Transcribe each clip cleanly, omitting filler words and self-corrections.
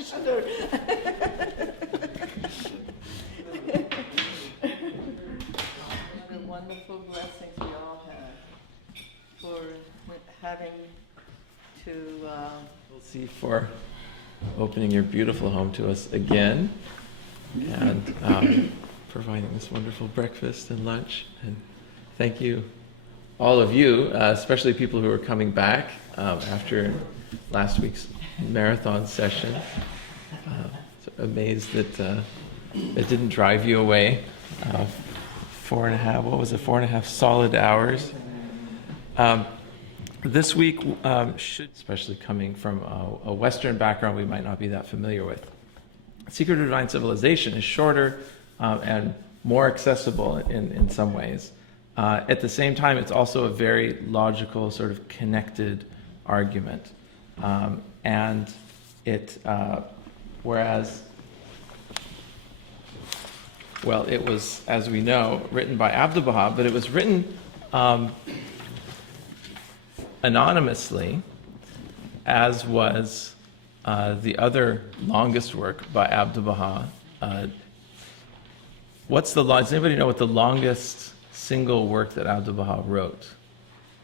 Sure. What a wonderful blessings we all have for having to. We'll see for opening your beautiful home to us again, and providing this wonderful breakfast and lunch. And thank you, all of you, especially people who are coming back after last week's marathon session. So amazed that it didn't drive you away. 4.5 solid hours. This week, especially coming from a Western background we might not be that familiar with. Secret of Divine Civilization is shorter and more accessible in some ways. At the same time, it's also a very logical, sort of connected argument. And it, whereas, well, it was, as we know, written by Abdu'l-Baha, but it was written anonymously, as was the other longest work by Abdu'l-Baha. Does anybody know what the longest single work that Abdu'l-Baha wrote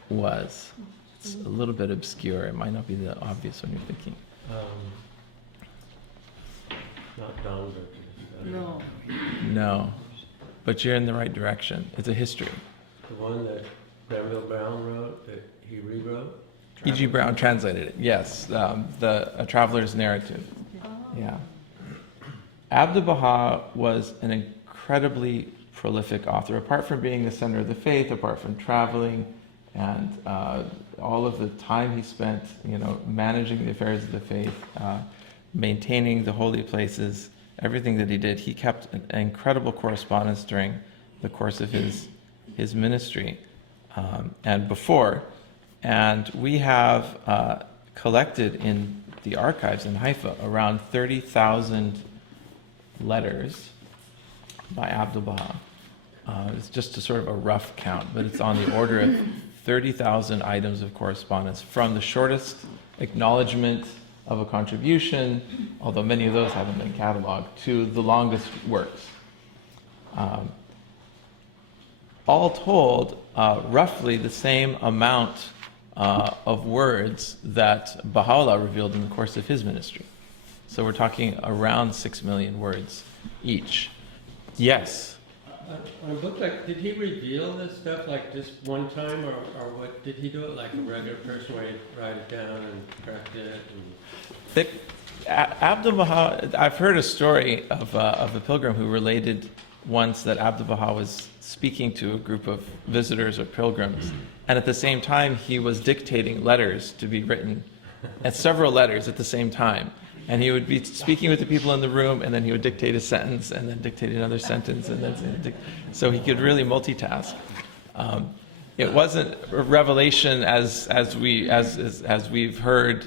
was? It's a little bit obscure. It might not be the obvious one you're thinking. Not Donald. No. No, but you're in the right direction. It's a history. The one that Abdu'l-Baha wrote, that he rewrote? E.G. Brown translated it, yes. A Traveler's Narrative. Yeah. Abdu'l-Baha was an incredibly prolific author. Apart from being the center of the faith, apart from traveling, and all of the time he spent, managing the affairs of the faith, maintaining the holy places, everything that he did, he kept an incredible correspondence during the course of his ministry and before. And we have collected in the archives in Haifa around 30,000 letters by Abdu'l-Baha. It's just a sort of a rough count, but it's on the order of 30,000 items of correspondence, from the shortest acknowledgement of a contribution, although many of those haven't been cataloged, to the longest works. All told, roughly the same amount of words that Baha'u'llah revealed in the course of his ministry. So we're talking around 6 million words each. Yes? It looked like, did he reveal this stuff like just one time, or what? Did he do it like a regular person where he'd write it down and correct it? Abdu'l-Baha, I've heard a story of a pilgrim who related once that Abdu'l-Baha was speaking to a group of visitors or pilgrims, and at the same time he was dictating letters to be written, and several letters at the same time. And he would be speaking with the people in the room, and then he would dictate a sentence, and then dictate another sentence, and then so he could really multitask. It wasn't a revelation as we've heard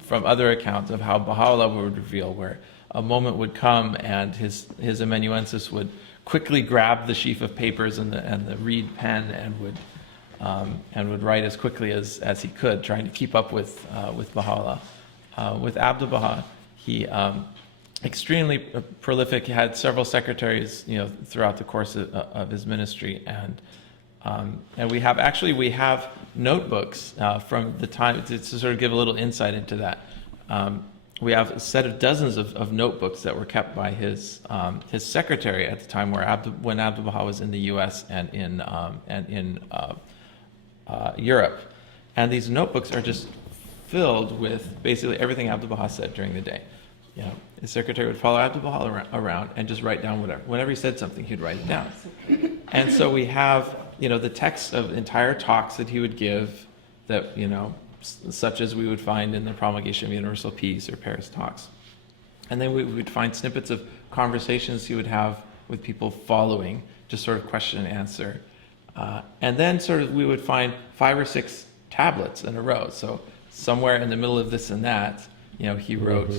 from other accounts of how Baha'u'llah would reveal, where a moment would come and his amanuensis would quickly grab the sheaf of papers and the reed pen and would write as quickly as he could, trying to keep up with Baha'u'llah. With Abdu'l-Baha, he extremely prolific. He had several secretaries, throughout the course of his ministry, and we have notebooks from the time to sort of give a little insight into that. We have a set of dozens of notebooks that were kept by his secretary at the time, when Abdu'l-Baha was in the U.S. and in Europe, and these notebooks are just filled with basically everything Abdu'l-Baha said during the day. His secretary would follow Abdu'l-Baha around and just write down whatever. Whenever he said something, he'd write it down. And so we have, the texts of entire talks that he would give, that such as we would find in the Promulgation of Universal Peace or Paris Talks. And then we would find snippets of conversations he would have with people following, just sort of question and answer. And then we would find 5 or 6 tablets in a row. So somewhere in the middle of this and that, he wrote,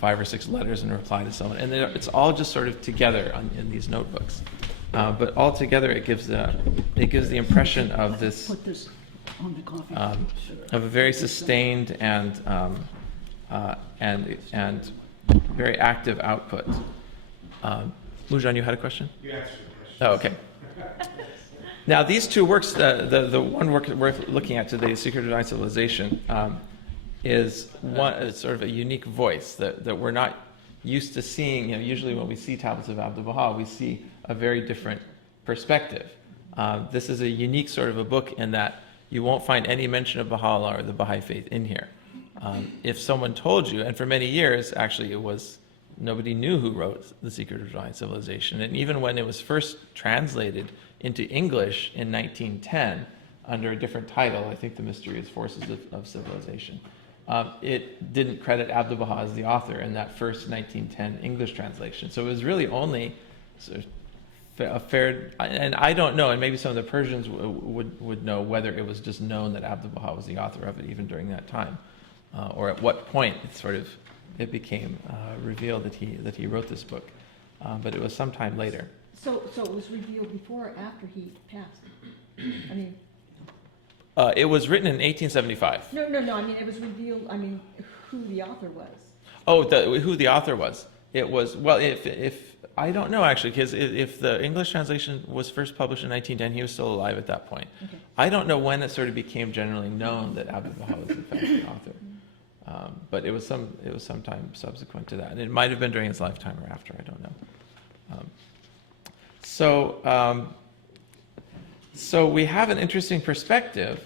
5 or 6 letters in reply to someone. And it's all just sort of together in these notebooks. But all together, it gives the impression of this, Put this on the coffee. of a very sustained and and very active output. Mujan, you had a question? You answered the question. Oh, okay. Now, these two works, the one work worth looking at today, Secret of Divine Civilization, is sort of a unique voice that we're not used to seeing. Usually when we see tablets of Abdu'l-Baha, we see a very different perspective. This is a unique sort of a book in that you won't find any mention of Baha'u'llah or the Baha'i faith in here. If someone told you, and for many years, actually, nobody knew who wrote The Secret of Divine Civilization. And even when it was first translated into English in 1910, under a different title, I think The Mysterious Forces of Civilization, it didn't credit Abdu'l-Baha as the author in that first 1910 English translation. So it was really only sort of a fair, and I don't know, and maybe some of the Persians would know whether it was just known that Abdu'l-Baha was the author of it even during that time, or at what point it became revealed that he wrote this book. But it was sometime later. So it was revealed before or after he passed? I mean... It was written in 1875. No, I mean, it was revealed, who the author was. Oh, who the author was. It was, well, if I don't know actually, because if the English translation was first published in 1910, he was still alive at that point. Okay. I don't know when it sort of became generally known that Abdu'l-Baha was in fact the author. But it was sometime subsequent to that. And it might have been during his lifetime or after, I don't know. So we have an interesting perspective.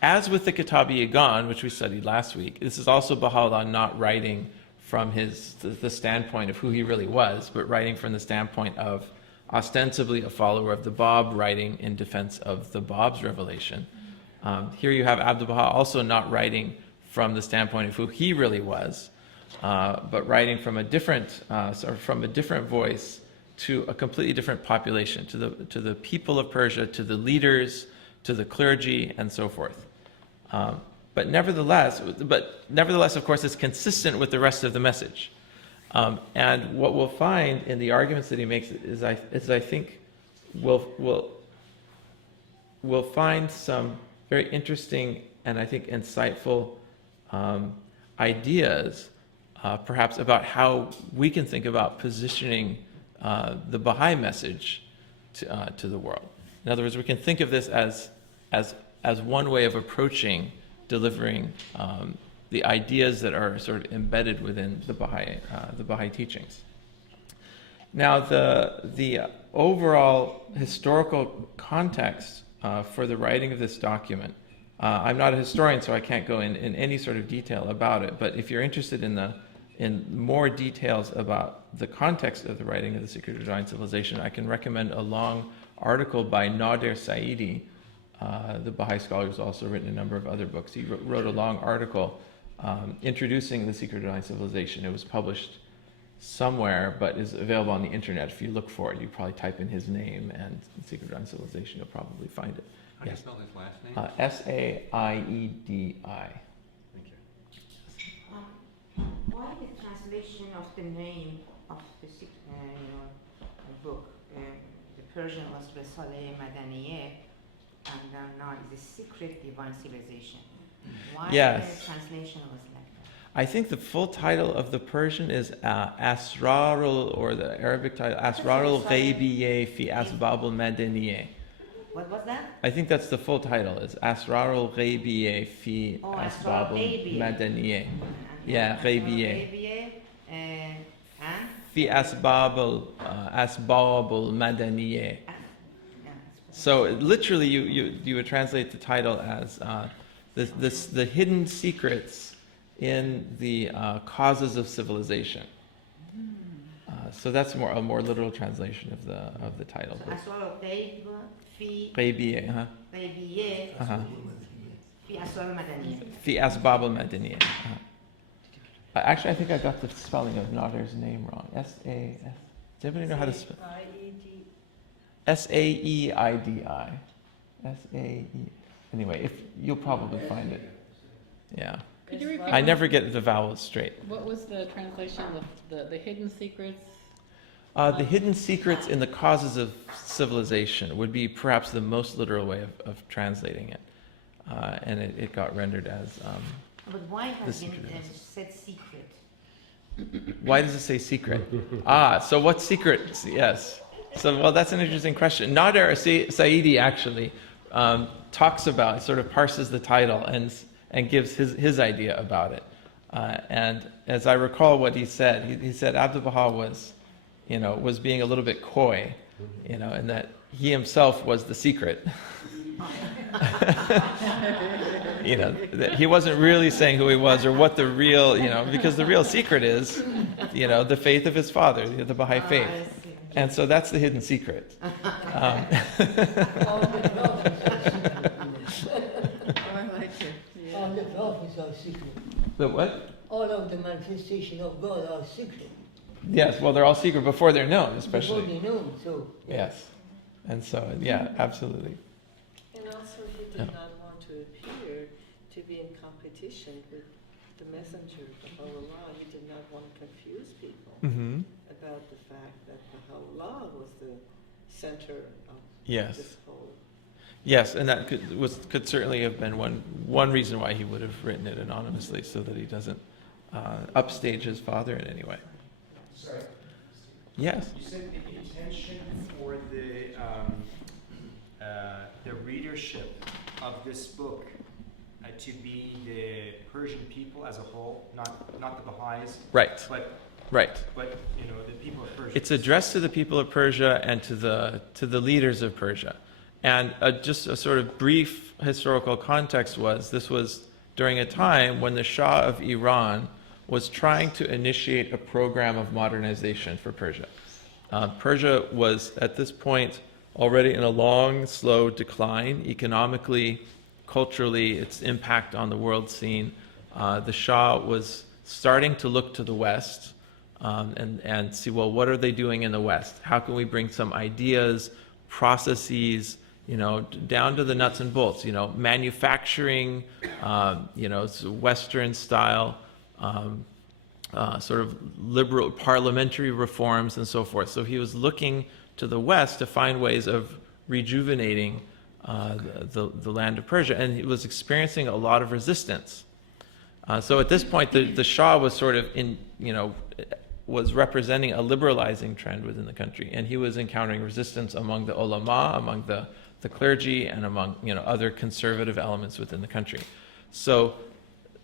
As with the Kitab-i-Yagan, which we studied last week, this is also Baha'u'llah not writing from the standpoint of who he really was, but writing from the standpoint of ostensibly a follower of the Bab, writing in defense of the Bab's revelation. Here you have Abdu'l-Baha also not writing from the standpoint of who he really was, but writing from a different voice to a completely different population, to the people of Persia, to the leaders, to the clergy, and so forth. But nevertheless, of course, it's consistent with the rest of the message. And what we'll find in the arguments that he makes is I think we'll find some very interesting and I think insightful ideas, perhaps about how we can think about positioning the Baha'i message to the world. In other words, we can think of this as one way of approaching delivering the ideas that are sort of embedded within the Baha'i teachings. Now, the overall historical context for the writing of this document, I'm not a historian, so I can't go in any sort of detail about it, but if you're interested in more details about the context of the writing of the Secret of Divine Civilization, I can recommend a long article by Nader Saidi. The Baha'i scholar who's also written a number of other books. He wrote a long article introducing the Secret of Divine Civilization. It was published somewhere, but is available on the internet. If you look for it, you probably type in his name and Secret of Divine Civilization, you'll probably find it. How do you spell his last name? Saidi. Thank you. Why the translation of the name of the book? The Persian was Risale Madaniyeh, and now it's the Secret Divine Civilization. Why Yes. the translation was like that? I think the full title of the Persian is Asrarul, or the Arabic title, Asrarul Ghaibiyeh fi Asbabul Madaniyeh. What was that? I think that's the full title, is Asrarul Ghaibiyeh fi Asbabul Madaniyeh. Yeah, Ghaibiyeh. And Fi Asbabul Madaniyeh. So literally, you would translate the title as the hidden secrets in the causes of civilization. So that's a more literal translation of the title. So Asrar fi Ghaibiyeh, Ghaibiyeh fi Asrar Madaniyeh. Fi Asbab al-Madaniyeh. Actually, I think I got the spelling of Nader's name wrong. S-A-S. Does anybody know how to spell? S-A-E-I-D-I. S-A-E. Anyway, you'll probably find it. Yeah. Could you repeat? I never get the vowels straight. What was the translation? The hidden secrets? The hidden secrets in the causes of civilization would be perhaps the most literal way of translating it. And it got rendered as But why The has been secret message. said secret? Why does it say secret? So what secret? Yes. So, well, that's an interesting question. Nader Saidi actually talks about, sort of parses the title and gives his idea about it. And as I recall what he said, he said Abdu'l-Baha was being a little bit coy, and that he himself was the secret. That he wasn't really saying who he was or what the real, because the real secret is, the faith of his father, the Baha'i faith. I see. And so that's the hidden secret. Oh, I like it. Yeah. All the prophets are secret. The what? All of the manifestation of God are secret. Yes, well, they're all secret before they're known, especially. Before they know, so. Yes. And so, yeah, absolutely. And also he did not want to appear to be in competition with the messenger of Allah. He did not want to confuse people Mm-hmm. about the fact that Allah was the center of Yes. this whole. Yes, and that could certainly have been one reason why he would have written it anonymously, so that he doesn't upstage his father in any way. Sorry. Yes. You said the intention for the readership of this book to be the Persian people as a whole, not the Baha'is, Right. but Right. the people of Persia. It's addressed to the people of Persia and to the leaders of Persia. And just a sort of brief historical context this was during a time when the Shah of Iran was trying to initiate a program of modernization for Persia. Persia was, at this point, already in a long, slow decline, economically, culturally, its impact on the world scene. The Shah was starting to look to the West and see, well, what are they doing in the West? How can we bring some ideas, processes, down to the nuts and bolts, manufacturing, Western style, sort of liberal parliamentary reforms and so forth. So he was looking to the West to find ways of rejuvenating the land of Persia, and he was experiencing a lot of resistance. So at this point, the Shah was sort of was representing a liberalizing trend within the country, and he was encountering resistance among the ulama, among the clergy, and among other conservative elements within the country. So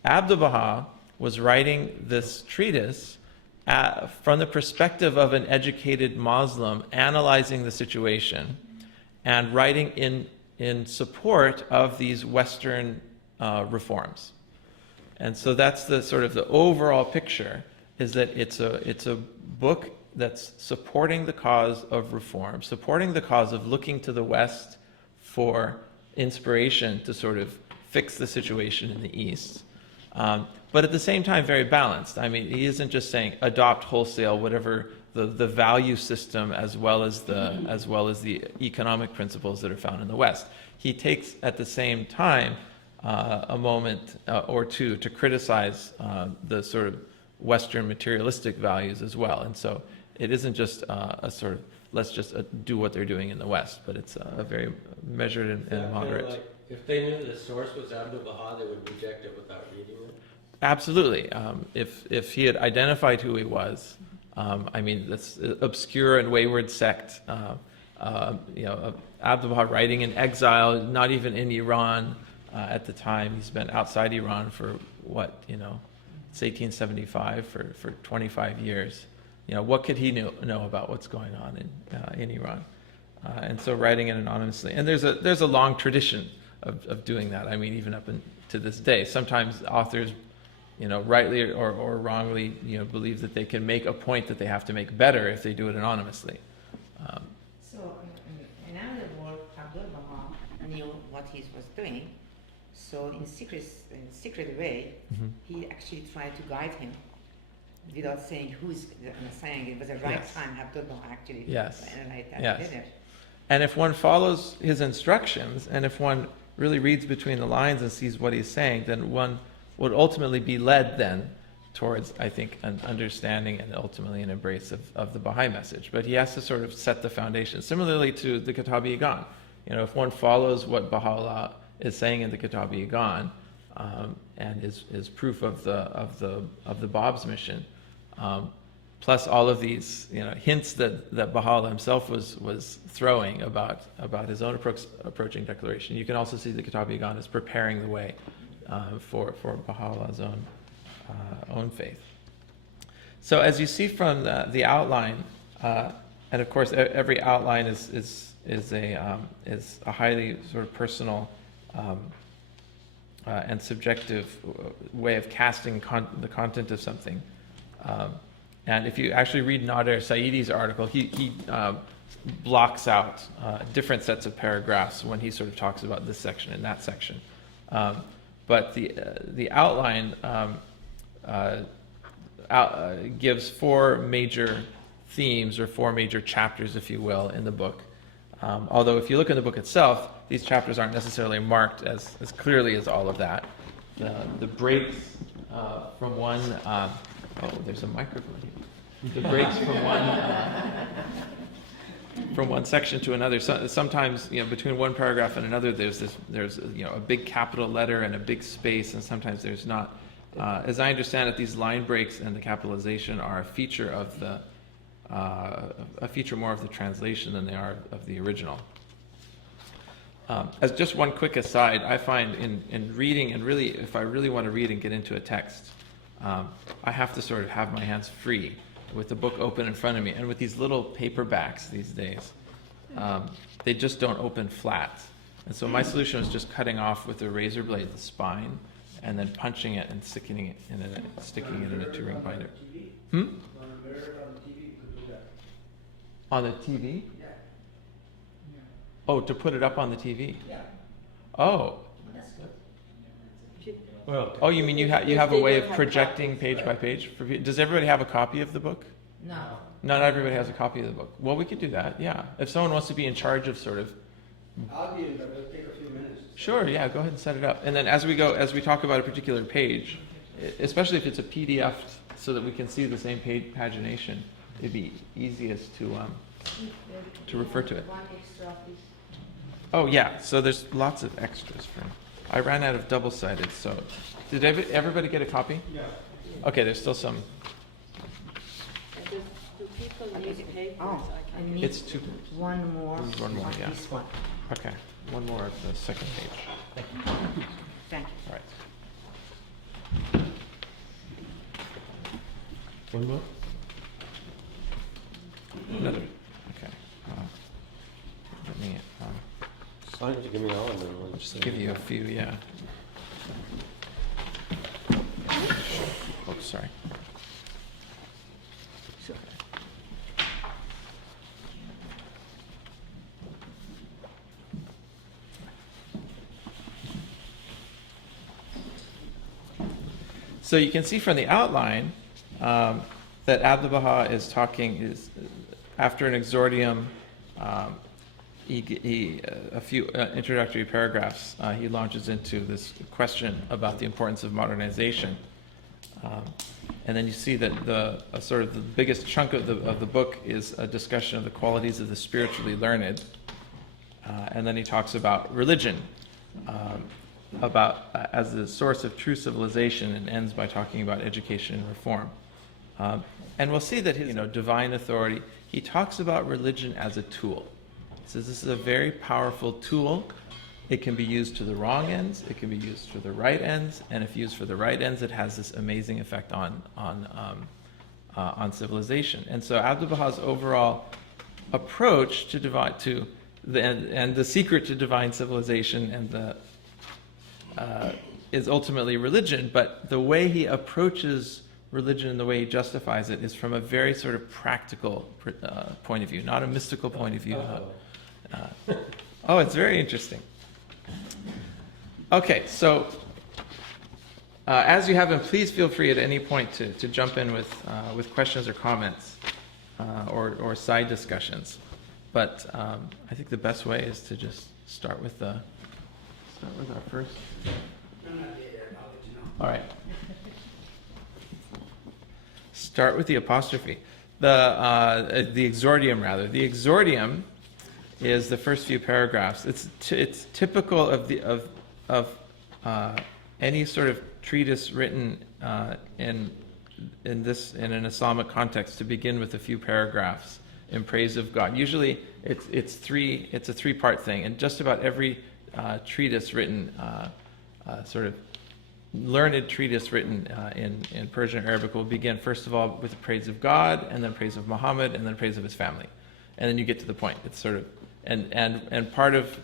Abdu'l-Baha was writing this treatise from the perspective of an educated Muslim, analyzing the situation and writing in support of these Western reforms. And so that's the sort of the overall picture, is that it's a book that's supporting the cause of reform, supporting the cause of looking to the West for inspiration to sort of fix the situation in the East. But at the same time, very balanced. I mean, he isn't just saying adopt wholesale whatever the value system as well as the economic principles that are found in the West. He takes at the same time a moment or two to criticize the sort of Western materialistic values as well. And so it isn't just a sort of let's just do what they're doing in the West, but it's a very measured and moderate. Like, if they knew the source was Abdu'l-Baha, they would reject it without reading it? Absolutely. If he had identified who he was, I mean, this obscure and wayward sect, Abdu'l-Baha writing in exile, not even in Iran at the time. He's been outside Iran for it's 1875 for 25 years. What could he know about what's going on in Iran? And so writing it anonymously. And there's a long tradition of doing that. I mean, even up to this day. Sometimes authors, rightly or wrongly, believe that they can make a point that they have to make better if they do it anonymously. So, in other words, Abdu'l-Baha knew what he was doing. So, in secret way, he actually tried to guide him without saying who's saying it was the right Yes. time. Abdu'l-Baha actually Yes. right that Yes. did it. And if one follows his instructions, and if one really reads between the lines and sees what he's saying, then one would ultimately be led then towards, I think, an understanding and ultimately an embrace of the Baha'i message. But he has to sort of set the foundation. Similarly to the Kitab-i-Igan. If one follows what Baha'u'llah is saying in the Kitab-i-Igan, and is proof of the Bab's mission. Plus all of these hints that Baha'u'llah himself was throwing about his own approaching declaration. You can also see the Kitab-i-Yagan is preparing the way for Baha'u'llah's own faith. So as you see from the outline, and of course every outline is a highly sort of personal and subjective way of casting the content of something. And if you actually read Nader Saidi's article, he blocks out different sets of paragraphs when he sort of talks about this section and that section. But the outline gives four major themes, or four major chapters, if you will, in the book. Although if you look in the book itself, these chapters aren't necessarily marked as clearly as all of that. The breaks from one... oh, there's a microphone here. The breaks from one section to another. So, sometimes, between one paragraph and another, there's a big capital letter and a big space, and sometimes there's not. As I understand it, these line breaks and the capitalization are a feature of more of the translation than they are of the original. As just one quick aside, I find in reading, and really, if I really want to read and get into a text, I have to sort of have my hands free with the book open in front of me. And with these little paperbacks these days, they just don't open flat. And so my solution is just cutting off with a razor blade the spine, and then punching it and sticking it in a two-ring binder. On the TV? Yeah. Oh, to put it up on the TV? Yeah. Oh. Well, Oh, you mean you have a way of projecting page by page? Does everybody have a copy of the book? No. Not everybody has a copy of the book. Well, we could do that, yeah. If someone wants to be in charge of sort of... I'll be in, but it'll take a few minutes. Sure, yeah, go ahead and set it up. And then as we talk about a particular page, especially if it's a PDF so that we can see the same pagination, it'd be easiest to refer to it. Oh, yeah, so there's lots of extras for... I ran out of double-sided, so... Did everybody get a copy? Yeah. Okay, there's still some... Do people need papers? Oh, I need It's two... one more. One more, yeah. This one. Okay, one more of the second page. Thank you. All right. one more? Another. Okay. Let me... Why don't you give me all of them? I'll just give you a few, yeah. Oh, sorry. So you can see from the outline that Abdu'l-Baha is talking after an exordium. A few introductory paragraphs, he launches into this question about the importance of modernization, and then you see that sort of the biggest chunk of the book is a discussion of the qualities of the spiritually learned, and then he talks about religion, as the source of true civilization, and ends by talking about education and reform. And we'll see that his divine authority. He talks about religion as a tool. He says this is a very powerful tool. It can be used to the wrong ends, it can be used for the right ends, and if used for the right ends, it has this amazing effect on civilization. And so Abdu'l-Baha's overall approach to the secret to divine civilization and is ultimately religion, but the way he approaches religion and the way he justifies it is from a very sort of practical point of view, not a mystical point of view. Oh, it's very interesting. Okay, so as you have them, please feel free at any point to jump in with questions or comments or side discussions. But I think the best way is to just start with our first. All right. Start with the apostrophe. The exordium, rather. The exordium is the first few paragraphs. It's typical of any sort of treatise written in an Islamic context to begin with a few paragraphs in praise of God. Usually it's a three-part thing, and just about every treatise written, sort of learned treatise written in Persian and Arabic will begin first of all with the praise of God, and then praise of Muhammad, and then praise of his family, and then you get to the point. It's sort of and part of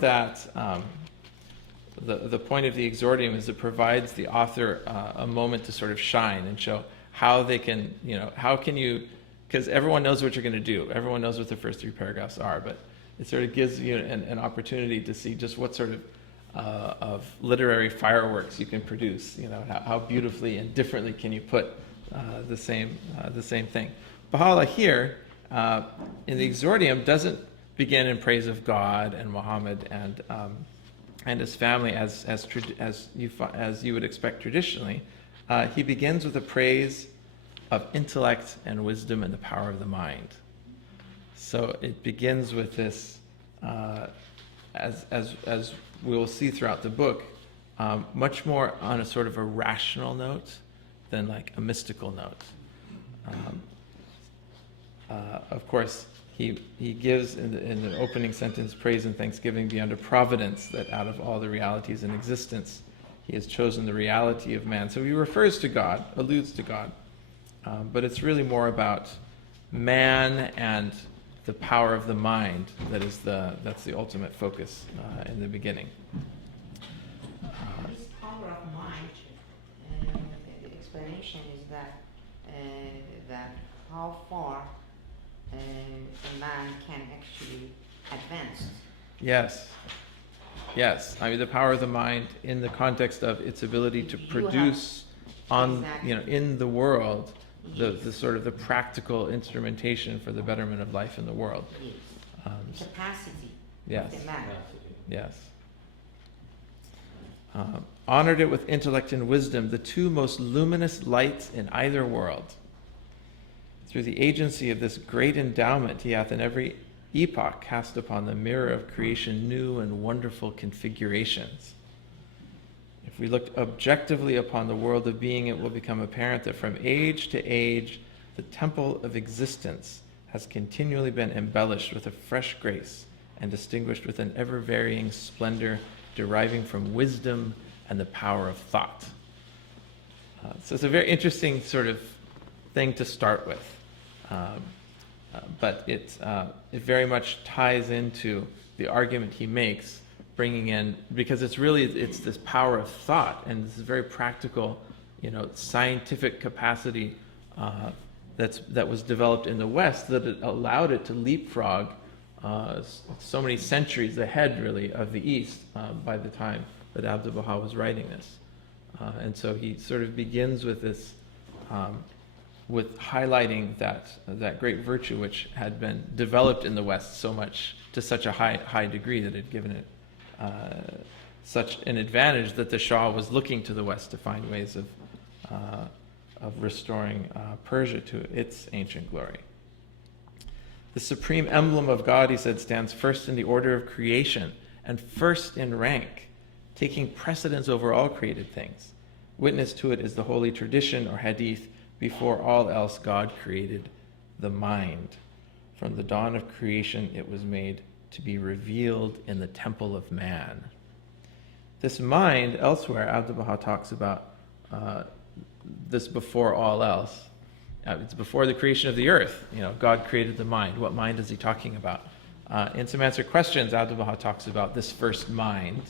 that. The point of the exordium is it provides the author a moment to sort of shine and show how they can, how can you, because everyone knows what you're going to do. Everyone knows what the first three paragraphs are, but it sort of gives you an opportunity to see just what sort of literary fireworks you can produce. How beautifully and differently can you put the same thing. Baha'u'llah here in the exordium doesn't begin in praise of God and Muhammad and his family as you would expect traditionally. He begins with a praise of intellect and wisdom and the power of the mind. So it begins with this, as we will see throughout the book, much more on a sort of a rational note than like a mystical note. Of course, he gives in the opening sentence praise and thanksgiving be unto providence that out of all the realities in existence he has chosen the reality of man. So he refers to God, alludes to God, but it's really more about man and the power of the mind that's the ultimate focus in the beginning. This power of mind, the explanation is that how far a man can actually advance. Yes. I mean, the power of the mind in the context of its ability to produce in the world the sort of the practical instrumentation for the betterment of life in the world. Capacity Yes. of the man. Yes. Honored it with intellect and wisdom, the two most luminous lights in either world. Through the agency of this great endowment, he hath in every epoch cast upon the mirror of creation new and wonderful configurations. If we look objectively upon the world of being, it will become apparent that from age to age, the temple of existence has continually been embellished with a fresh grace and distinguished with an ever-varying splendor deriving from wisdom and the power of thought. So it's a very interesting sort of thing to start with. But it very much ties into the argument he makes, bringing in, because it's this power of thought and this very practical, scientific capacity that was developed in the West that it allowed it to leapfrog so many centuries ahead, really, of the East by the time that Abdu'l-Baha was writing this. And so he sort of begins with this. With highlighting that great virtue which had been developed in the West to such a high degree that it had given it such an advantage that the Shah was looking to the West to find ways of restoring Persia to its ancient glory. The supreme emblem of God, he said, stands first in the order of creation and first in rank, taking precedence over all created things. Witness to it is the holy tradition or hadith. Before all else, God created the mind. From the dawn of creation, it was made to be revealed in the temple of man. This mind, elsewhere, Abdu'l-Baha talks about this before all else. It's before the creation of the earth. God created the mind. What mind is he talking about? In some answer questions, Abdu'l-Baha talks about this first mind,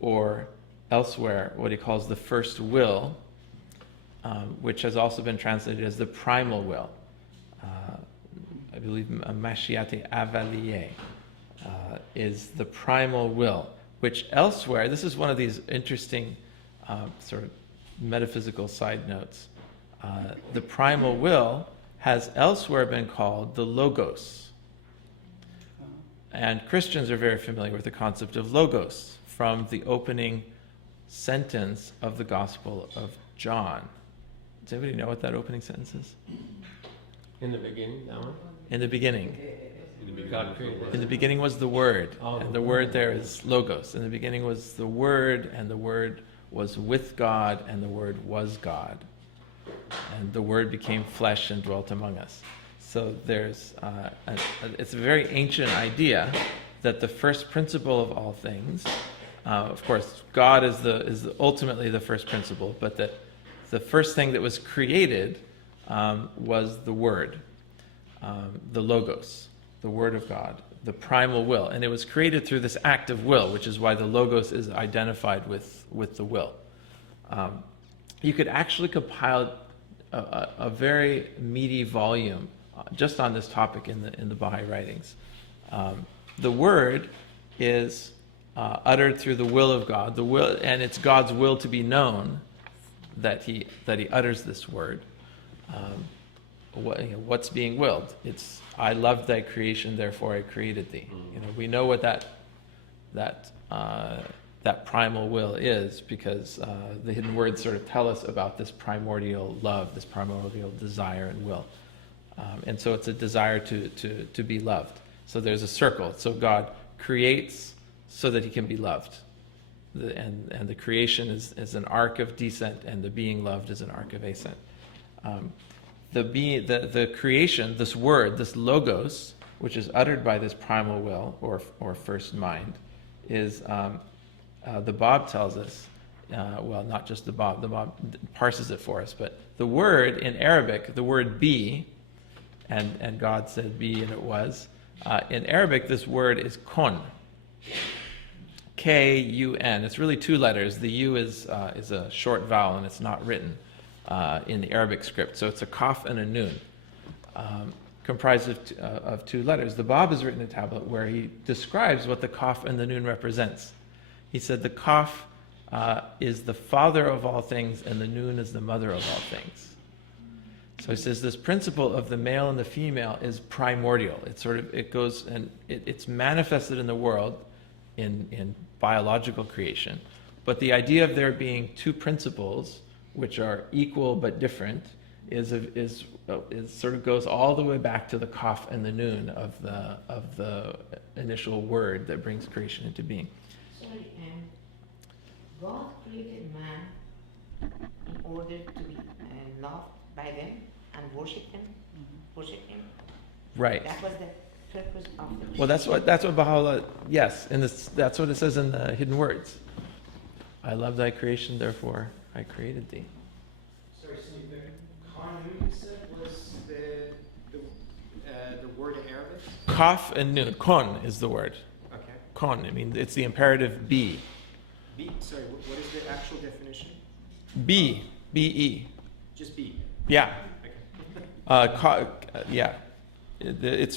or elsewhere, what he calls the first will, which has also been translated as the primal will. I believe Mashiate Avaliye is the primal will, which elsewhere, this is one of these interesting sort of metaphysical side notes. The primal will has elsewhere been called the Logos. And Christians are very familiar with the concept of Logos from the opening sentence of the Gospel of John. Does anybody know what that opening sentence is? In the beginning, that one? In the beginning. God created. In the beginning was the Word, Oh, and the Word there is logos. In the beginning was the Word, and the Word was with God, and the Word was God. And the Word became flesh and dwelt among us. So there's, it's a very ancient idea that the first principle of all things, of course, God is ultimately the first principle, but that the first thing that was created was the Word, the Logos, the Word of God, the primal will. And it was created through this act of will, which is why the Logos is identified with the will. You could actually compile a very meaty volume just on this topic in the Baha'i writings. The Word is uttered through the will of God, the will, and it's God's will to be known that he utters this word. What's being willed? It's I loved thy creation, therefore I created thee. We know what that primal will is because the hidden words sort of tell us about this primordial love, this primordial desire and will. And so it's a desire to be loved. So there's a circle. So God creates so that he can be loved. And the creation is an arc of descent, and the being loved is an arc of ascent. The creation, this word, this logos, which is uttered by this primal will or first mind, is the Bab tells us. Well, not just the Bab parses it for us, but the word in Arabic, the word be, and God said be, and it was. In Arabic, this word is kun. K-U-N. It's really two letters. The U is a short vowel, and it's not written in the Arabic script. So it's a kaf and a nun, comprised of two letters. The Bab has written a tablet where he describes what the kaf and the nun represents. He said the kaf is the father of all things, and the nun is the mother of all things. So he says this principle of the male and the female is primordial. It goes and it's manifested in the world in biological creation. But the idea of there being two principles which are equal but different is sort of goes all the way back to the kaf and the nun of the initial word that brings creation into being. Sorry, God created man in order to be loved by them and worship him. Right. That was the purpose of the creation. Well, that's what Baha'u'llah, yes, and that's what it says in the hidden words. I love thy creation, therefore I created thee. Sorry, so the Qanun you said was the word in Arabic? Kaf and nun. Kon is the word. Okay. Kon, I mean, it's the imperative be. Sorry, what is the actual definition? Be. B-E. Just be. Yeah. Okay. Yeah. It's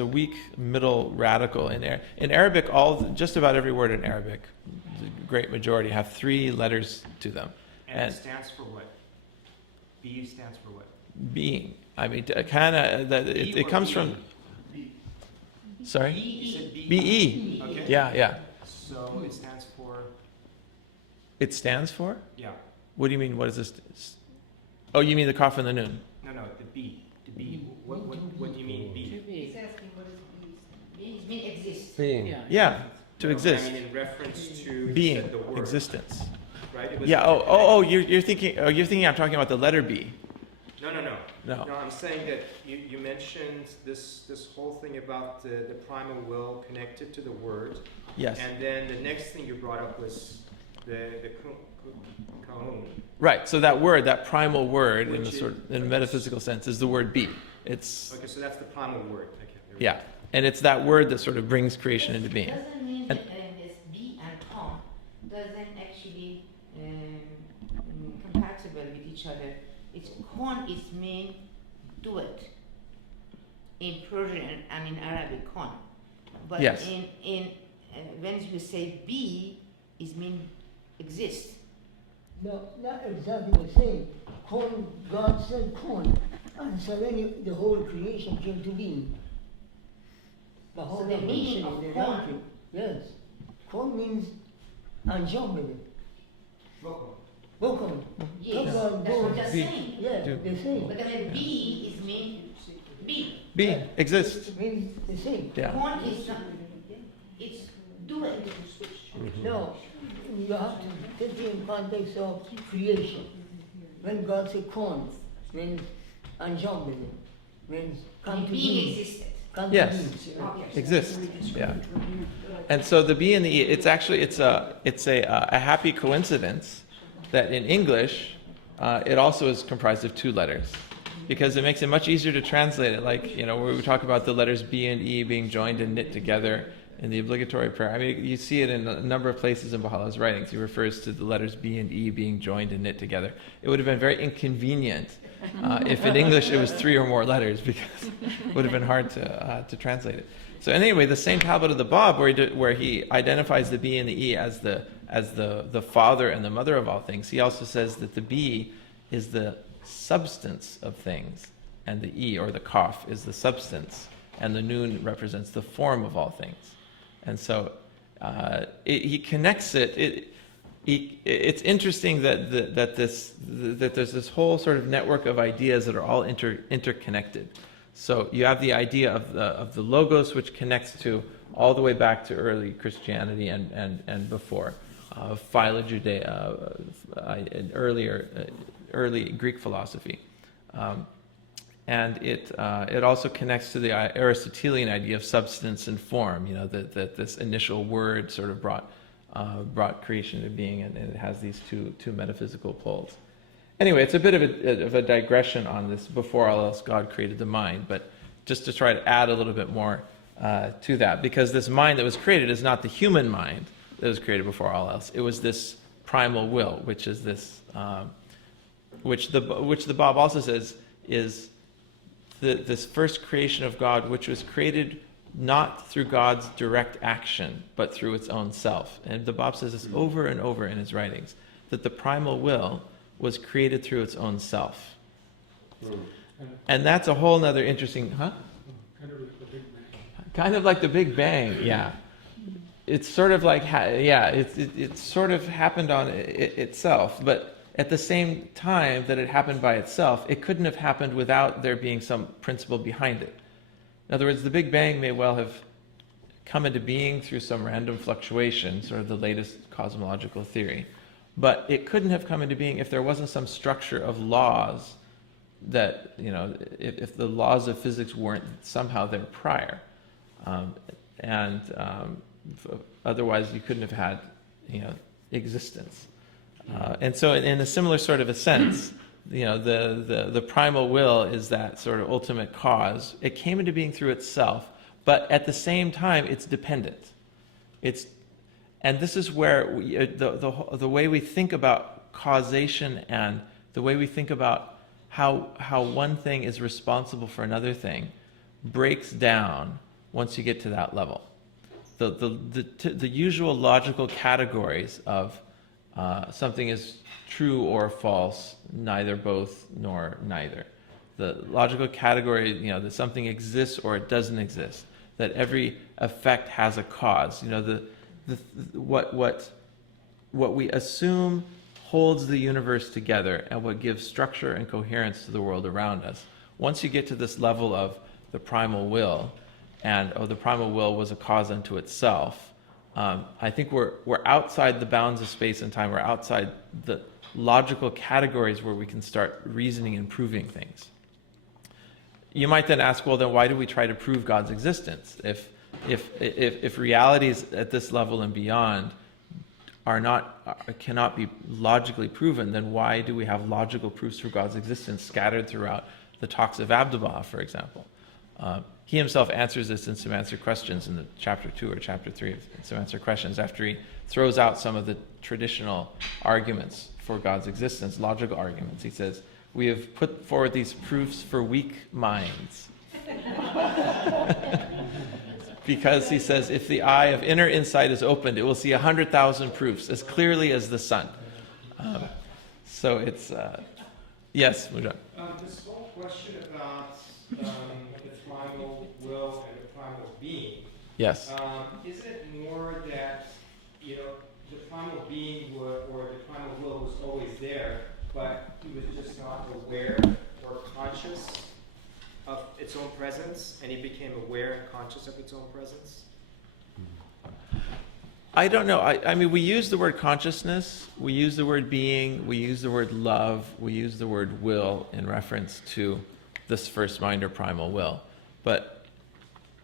a weak middle radical in Arabic. Just about every word in Arabic, the great majority, have three letters to them. And it stands for what? Be stands for what? Being. I mean, kind of. It comes from. Sorry. You said be. B-E. Okay. Yeah. So it stands for. It stands for? Yeah. What do you mean? What is this? Oh, you mean the kaf and the nun? No, the be. The be. What do you mean be? To be. He's asking what is being? Being exists. Being. Yeah, to exist. I mean in reference to Being, the word, existence. right? It was Yeah. You're thinking. Oh, you're thinking I'm talking about the letter B. No. No. No, I'm saying that you mentioned this whole thing about the primal will connected to the word. Yes. And then the next thing you brought up was the kahun. Right. So that word, that primal word, in Which in a metaphysical sense, is the word be. It's Okay, so that's the primal word. Okay. there we go. yeah, and it's that word that sort of brings creation into being. Doesn't mean And- that this be and com doesn't actually compatible with each other. It's con is mean do it in Persian and in Arabic con, but Yes. in when you say be is mean exist. No, not exactly the same. Corn, God said corn. And so then the whole creation came to being. The whole So the meaning of the corn- country. Yes. Corn means enjambment. Vocal. Yes, that's what they're saying. Yeah, Do- they're saying. But then be is mean be. Be exists. It means the same. Yeah. Kon is not, it's doing. No, you have to take it in context of creation. When God said kon, means ensemble, means come to Being being. existed. Come to Yes. being. Okay. Exist. Yeah. And so the B and the E, it's a happy coincidence that in English, it also is comprised of two letters, because it makes it much easier to translate it. Like, you know, where we talk about the letters B and E being joined and knit together in the obligatory prayer. I mean, you see it in a number of places in Baha'u'llah's writings. He refers to the letters B and E being joined and knit together. It would have been very inconvenient if in English it was 3 or more letters, because it would have been hard to translate it. So anyway, the same tablet of the Bab, where he identifies the B and the E as the father and the mother of all things, he also says that the B is the substance of things, and the E, or the Kaf, is the substance, and the Nun represents the form of all things. And so he connects it. It's interesting that there's this whole sort of network of ideas that are all interconnected. So you have the idea of the Logos, which connects to all the way back to early Christianity and before, Philo-Judea, and early Greek philosophy. And it also connects to the Aristotelian idea of substance and form. You know, that this initial word sort of brought creation into being, and it has these two metaphysical poles. Anyway, it's a bit of a digression on this. Before all else, God created the mind, but just to try to add a little bit more to that, because this mind that was created is not the human mind that was created before all else. It was this primal will, which is this, which the Bab also says is this first creation of God, which was created not through God's direct action, but through its own self. And the Bab says this over and over in his writings, that the primal will was created through its own self. And that's a whole nother interesting, Kind of like the Big Bang, yeah. It's sort of like, it sort of happened on itself, but at the same time that it happened by itself, it couldn't have happened without there being some principle behind it. In other words, the Big Bang may well have come into being through some random fluctuation, sort of the latest cosmological theory, but it couldn't have come into being if there wasn't some structure of laws that, you know, if the laws of physics weren't somehow there prior. Otherwise you couldn't have had, you know, existence. And so in a similar sort of a sense, you know, the primal will is that sort of ultimate cause. It came into being through itself, but at the same time it's dependent. And this is where the way we think about causation and the way we think about how one thing is responsible for another thing breaks down once you get to that level. The usual logical categories of something is true or false, neither both nor neither. The logical category, you know, that something exists or it doesn't exist, that every effect has a cause. You know, what we assume holds the universe together and what gives structure and coherence to the world around us. Once you get to this level of the primal will, and the primal will was a cause unto itself, I think we're outside the bounds of space and time. We're outside the logical categories where we can start reasoning and proving things. You might then ask, well, then why do we try to prove God's existence? If realities at this level and beyond cannot be logically proven, then why do we have logical proofs for God's existence scattered throughout the talks of Abdu'l-Baha, for example? He himself answers this in Some Answered Questions in the chapter 2 or chapter 3 of Some Answered Questions, after he throws out some of the traditional arguments for God's existence, logical arguments. He says, we have put forward these proofs for weak minds. Because, he says, if the eye of inner insight is opened, it will see 100,000 proofs as clearly as the sun. So it's, yes, Mujan. This whole question about the primal will and the primal being. Yes. Is it more that, you know, the primal being or the primal will was always there, but he was just not aware or conscious of its own presence, and it became aware and conscious of its own presence? I don't know. I mean, we use the word consciousness, we use the word being, we use the word love, we use the word will in reference to this first mind or primal will. But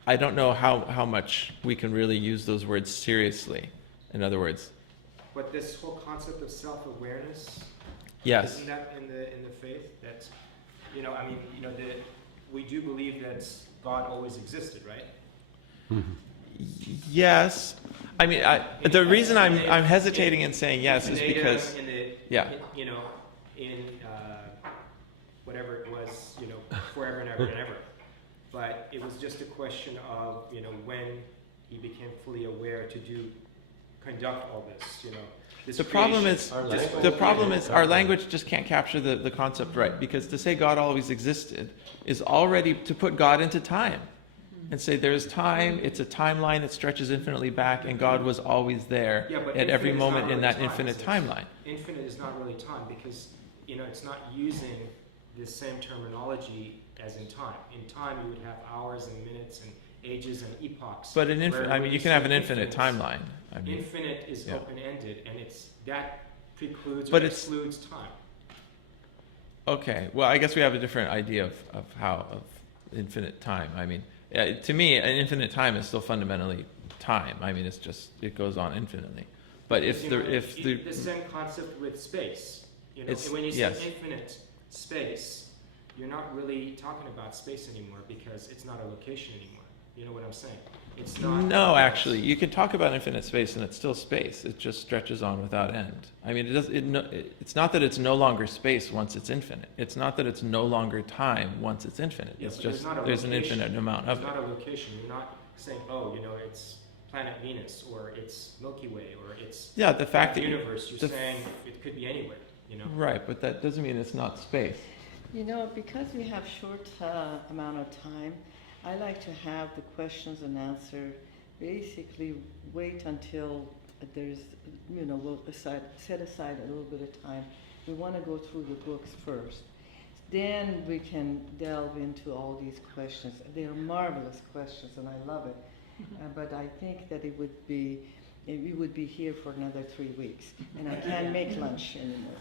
I don't know how much we can really use those words seriously. In other words, But this whole concept of self-awareness, yes. isn't that in the faith? That's, I mean, we do believe that God always existed, right? Yes. I mean, the reason I'm hesitating in saying yes is because, yeah. In whatever it was, forever and ever and ever. But it was just a question of, when he became fully aware to conduct all this, this The problem creation. is our language just can't capture the concept right, because to say God always existed is already to put God into time and say there's time, it's a timeline that stretches infinitely back, and God was always there But at every infinite is moment not in really that time, infinite is it? timeline. Infinite is not really time because, it's not using the same terminology as in time. In time, you would have hours and minutes and ages and epochs. But where you can have an say infinite timeline. I mean, infinite is yeah. open-ended, and that precludes But or it's- excludes time. okay, well, I guess we have a different idea of infinite time. I mean, to me, an infinite time is still fundamentally time. I mean, it goes on infinitely. But Because, the same concept with space. When you say yes. infinite space, you're not really talking about space anymore because it's not a location anymore. You know what I'm saying? It's not. No, actually, you can talk about infinite space and it's still space. It just stretches on without end. I mean, it's not that it's no longer space once it's infinite. It's not that it's no longer time once it's infinite. Yeah, It's but just there's an not a location. infinite amount of There's it. not a location. You're not saying, it's planet Venus or it's Milky Way or it's Yeah, the fact the that universe. You're saying it could be anywhere. Right, but that doesn't mean it's not space. Because we have short amount of time, I like to have the questions and answer. Basically, wait until there's, we'll set aside a little bit of time. We want to go through the books first. Then we can delve into all these questions. They are marvelous questions, and I love it. But I think that we would be here for another 3 weeks, and I can't make lunch anymore.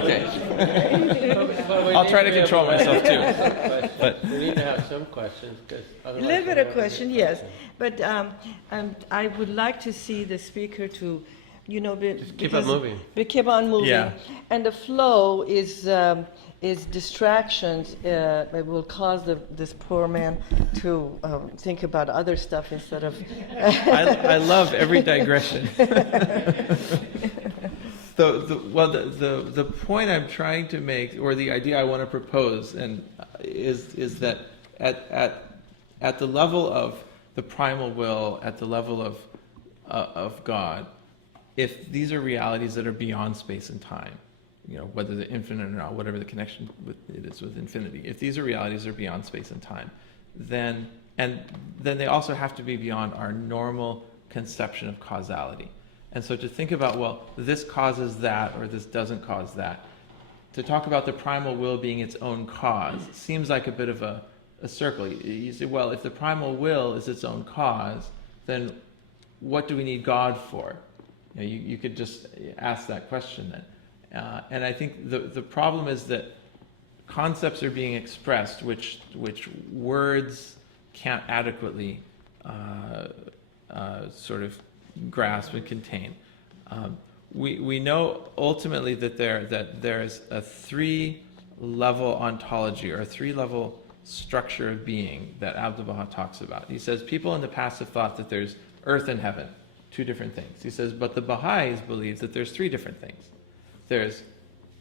Okay. Well, we I'll need try to be control able myself too. have some questions. But- We need to have some questions, because A otherwise. little bit we'll of never question, get yes, questions. but I would like to see the speaker to, Keep on moving. We keep on moving, Yeah. and the flow is distractions. It will cause this poor man to think about other stuff instead of. I love every digression. The point I'm trying to make, or the idea I want to propose, is that at the level of the primal will, at the level of God, if these are realities that are beyond space and time, whether they're infinite or not, whatever the connection it is with infinity, if these are realities that are beyond space and time, then they also have to be beyond our normal conception of causality. And so to think about, well, this causes that or this doesn't cause that, to talk about the primal will being its own cause seems like a bit of a circle. You say, well, if the primal will is its own cause, then what do we need God for? You could just ask that question then. And I think the problem is that concepts are being expressed which words can't adequately sort of grasp and contain. We know ultimately that there's a 3-level ontology or a 3-level structure of being that Abdu'l-Baha talks about. He says people in the past have thought that there's earth and heaven, 2 different things. He says, but the Baha'is believe that there's 3 different things. There's,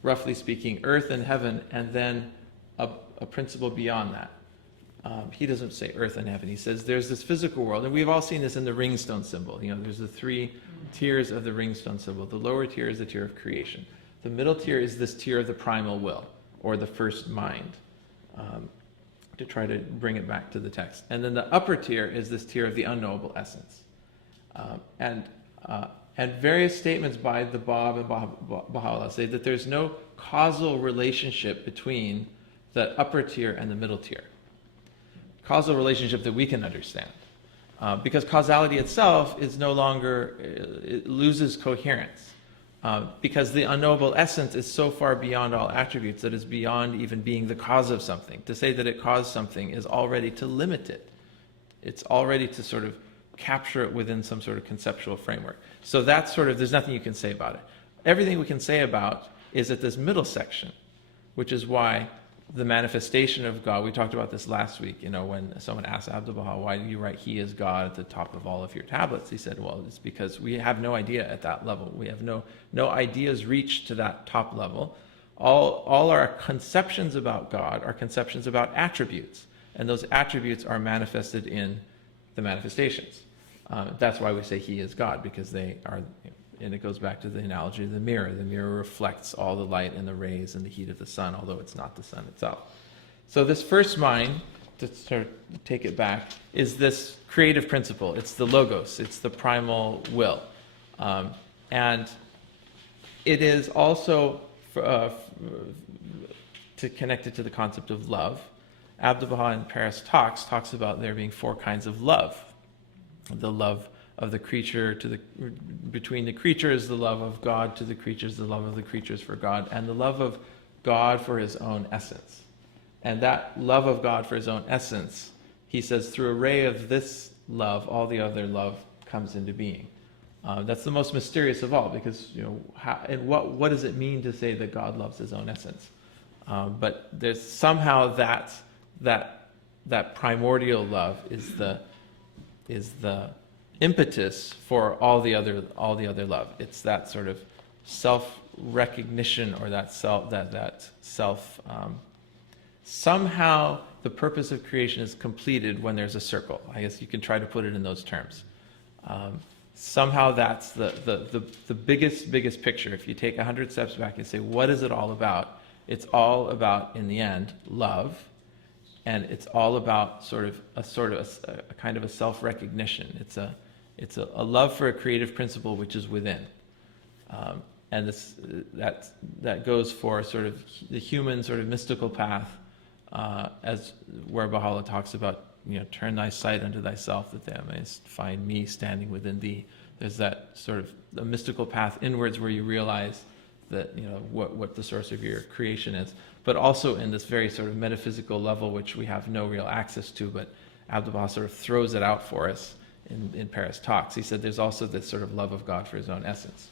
roughly speaking, earth and heaven, and then a principle beyond that. He doesn't say earth and heaven. He says there's this physical world, and we've all seen this in the ringstone symbol. There's the 3 tiers of the ringstone symbol. The lower tier is the tier of creation. The middle tier is this tier of the primal will, or the first mind, to try to bring it back to the text. And then the upper tier is this tier of the unknowable essence. And various statements by the Bab and Baha'u'llah say that there's no causal relationship between the upper tier and the middle tier. Causal relationship that we can understand. Because causality itself is no longer, it loses coherence. Because the unknowable essence is so far beyond all attributes that is beyond even being the cause of something. To say that it caused something is already to limit it. It's already to sort of capture it within some sort of conceptual framework. So that's sort of, there's nothing you can say about it. Everything we can say about is at this middle section, which is why the manifestation of God, we talked about this last week, when someone asked Abdu'l-Baha, why do you write He is God at the top of all of your tablets? He said, well, it's because we have no idea at that level. We have no ideas reach to that top level. All our conceptions about God are conceptions about attributes, and those attributes are manifested in the manifestations. That's why we say He is God, because they are, and it goes back to the analogy of the mirror. The mirror reflects all the light and the rays and the heat of the sun, although it's not the sun itself. So this first mind, to sort of take it back, is this creative principle. It's the logos. It's the primal will. And it is also, to connect it to the concept of love, Abdu'l-Baha in Paris talks about there being 4 kinds of love. The love of the creature between the creatures, the love of God to the creatures, the love of the creatures for God, and the love of God for His own essence. And that love of God for His own essence, he says, through a ray of this love, all the other love comes into being. That's the most mysterious of all, because what does it mean to say that God loves His own essence? But there's somehow that primordial love is the impetus for all the other love. It's that sort of self-recognition, or that self. Somehow the purpose of creation is completed when there's a circle. I guess you can try to put it in those terms. Somehow that's the biggest picture. If you take 100 steps back and say, what is it all about? It's all about, in the end, love. And it's all about a kind of a self-recognition. It's a love for a creative principle which is within, and that goes for sort of the human sort of mystical path, as where Baha'u'llah talks about, turn thy sight unto thyself that thou mayest find me standing within thee. There's that sort of a mystical path inwards where you realize that what the source of your creation is, but also in this very sort of metaphysical level which we have no real access to, but Abdu'l-Baha sort of throws it out for us in Paris Talks. He said there's also this sort of love of God for His own essence.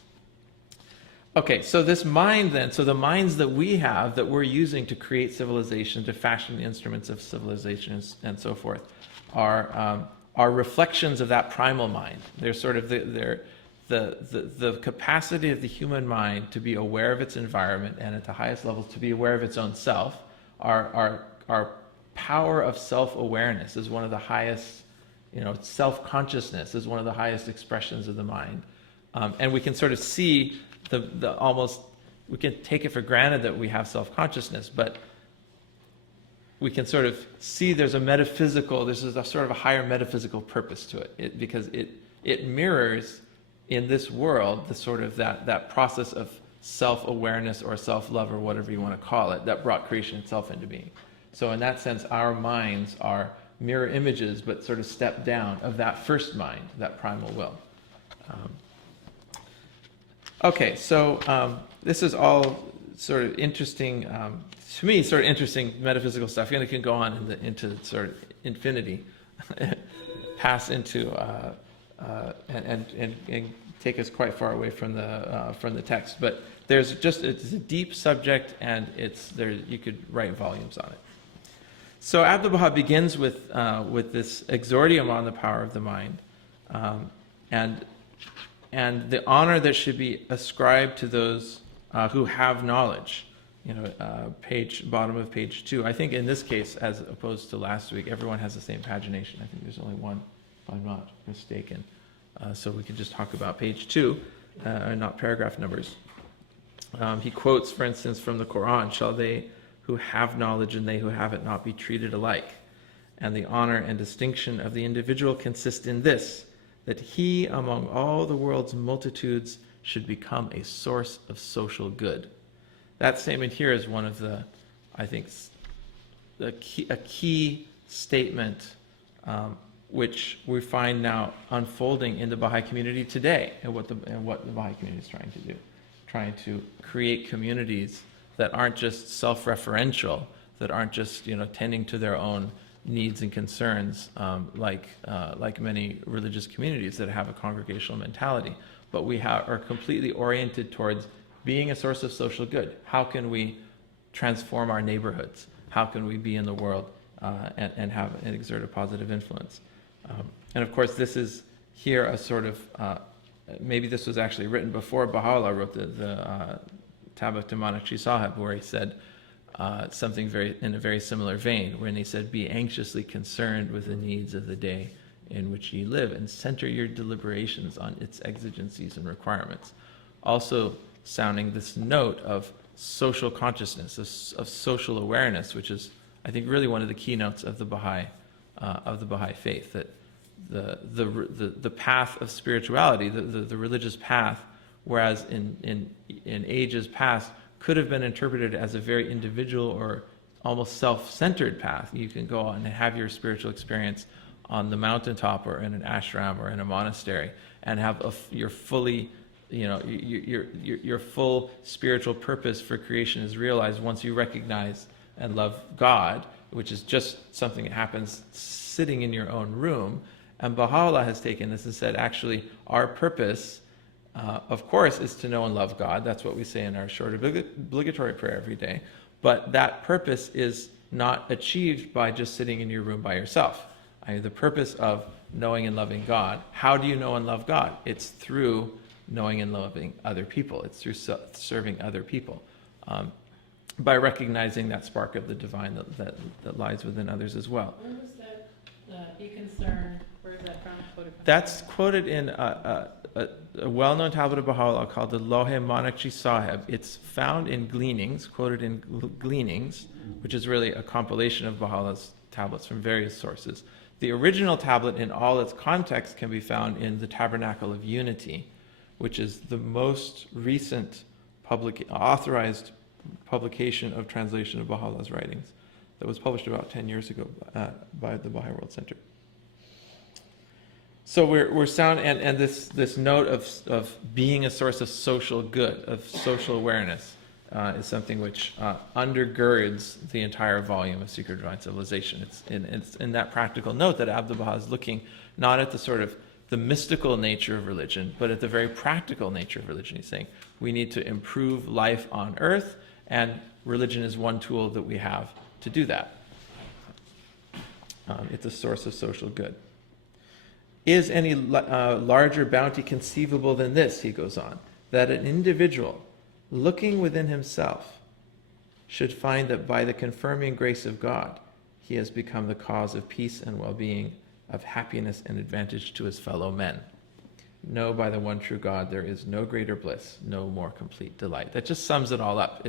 Okay, so this mind then, so the minds that we have, that we're using to create civilization, to fashion the instruments of civilization and so forth, are reflections of that primal mind. They're sort of the capacity of the human mind to be aware of its environment, and at the highest levels to be aware of its own self. Our power of self-awareness is one of the highest, self-consciousness is one of the highest expressions of the mind. And we can sort of see we can take it for granted that we have self-consciousness, but we can sort of see there's a sort of a higher metaphysical purpose to it, because it mirrors in this world the sort of that process of self-awareness or self-love or whatever you want to call it that brought creation itself into being. So in that sense, our minds are mirror images, but sort of step down of that first mind, that primal will. Okay, so this is all sort of interesting, to me, sort of interesting metaphysical stuff. And it can go on into sort of infinity, pass into and take us quite far away from the text. But it's a deep subject, and you could write volumes on it. So Abdu'l-Baha begins with this exordium on the power of the mind, and the honor that should be ascribed to those who have knowledge. Bottom of page 2. I think in this case, as opposed to last week, everyone has the same pagination. I think there's only one, if I'm not mistaken. So we can just talk about page 2, and not paragraph numbers. He quotes, for instance, from the Quran, "Shall they who have knowledge and they who have it not be treated alike? And the honor and distinction of the individual consist in this, that he among all the world's multitudes should become a source of social good." That statement here is one of the, I think, a key statement which we find now unfolding in the Baha'i community today, and what the Baha'i community is trying to do, trying to create communities that aren't just self-referential, that aren't just tending to their own needs and concerns, like many religious communities that have a congregational mentality, but we are completely oriented towards being a source of social good. How can we transform our neighborhoods? How can we be in the world and exert a positive influence? And of course, this is here a sort of, maybe this was actually written before Baha'u'llah wrote the Tablet to Manakshi Sahib, where he said something in a very similar vein, when he said, "Be anxiously concerned with the needs of the day in which ye live, and center your deliberations on its exigencies and requirements." Also sounding this note of social consciousness, of social awareness, which is, I think, really one of the keynotes of the Baha'i faith, that the path of spirituality, the religious path, whereas in ages past could have been interpreted as a very individual or almost self-centered path. You can go on and have your spiritual experience on the mountaintop or in an ashram or in a monastery, and have your fully, your full spiritual purpose for creation is realized once you recognize and love God, which is just something that happens sitting in your own room. And Baha'u'llah has taken this and said, actually, our purpose, of course, is to know and love God. That's what we say in our short obligatory prayer every day. But that purpose is not achieved by just sitting in your room by yourself. The purpose of knowing and loving God, how do you know and love God? It's through knowing and loving other people. It's through serving other people. By recognizing that spark of the divine that lies within others as well. Where was that, be concerned, where is that from? Quoted from? That's quoted in a well-known tablet of Baha'u'llah called the Lohe Manakshi Sahib. It's found in Gleanings, quoted in Gleanings, which is really a compilation of Baha'u'llah's tablets from various sources. The original tablet in all its context can be found in the Tabernacle of Unity, which is the most recent authorized publication of translation of Baha'u'llah's writings that was published about 10 years ago by the Baha'i World Center. So we're sound, and this note of being a source of social good, of social awareness, is something which undergirds the entire volume of Secret Divine Civilization. It's in that practical note that Abdu'l-Baha is looking not at the sort of the mystical nature of religion, but at the very practical nature of religion. He's saying we need to improve life on earth, and religion is one tool that we have to do that. It's a source of social good. Is any larger bounty conceivable than this, he goes on, that an individual looking within himself should find that by the confirming grace of God, he has become the cause of peace and well-being, of happiness and advantage to his fellow men. Know by the one true God there is no greater bliss, no more complete delight. That just sums it all up.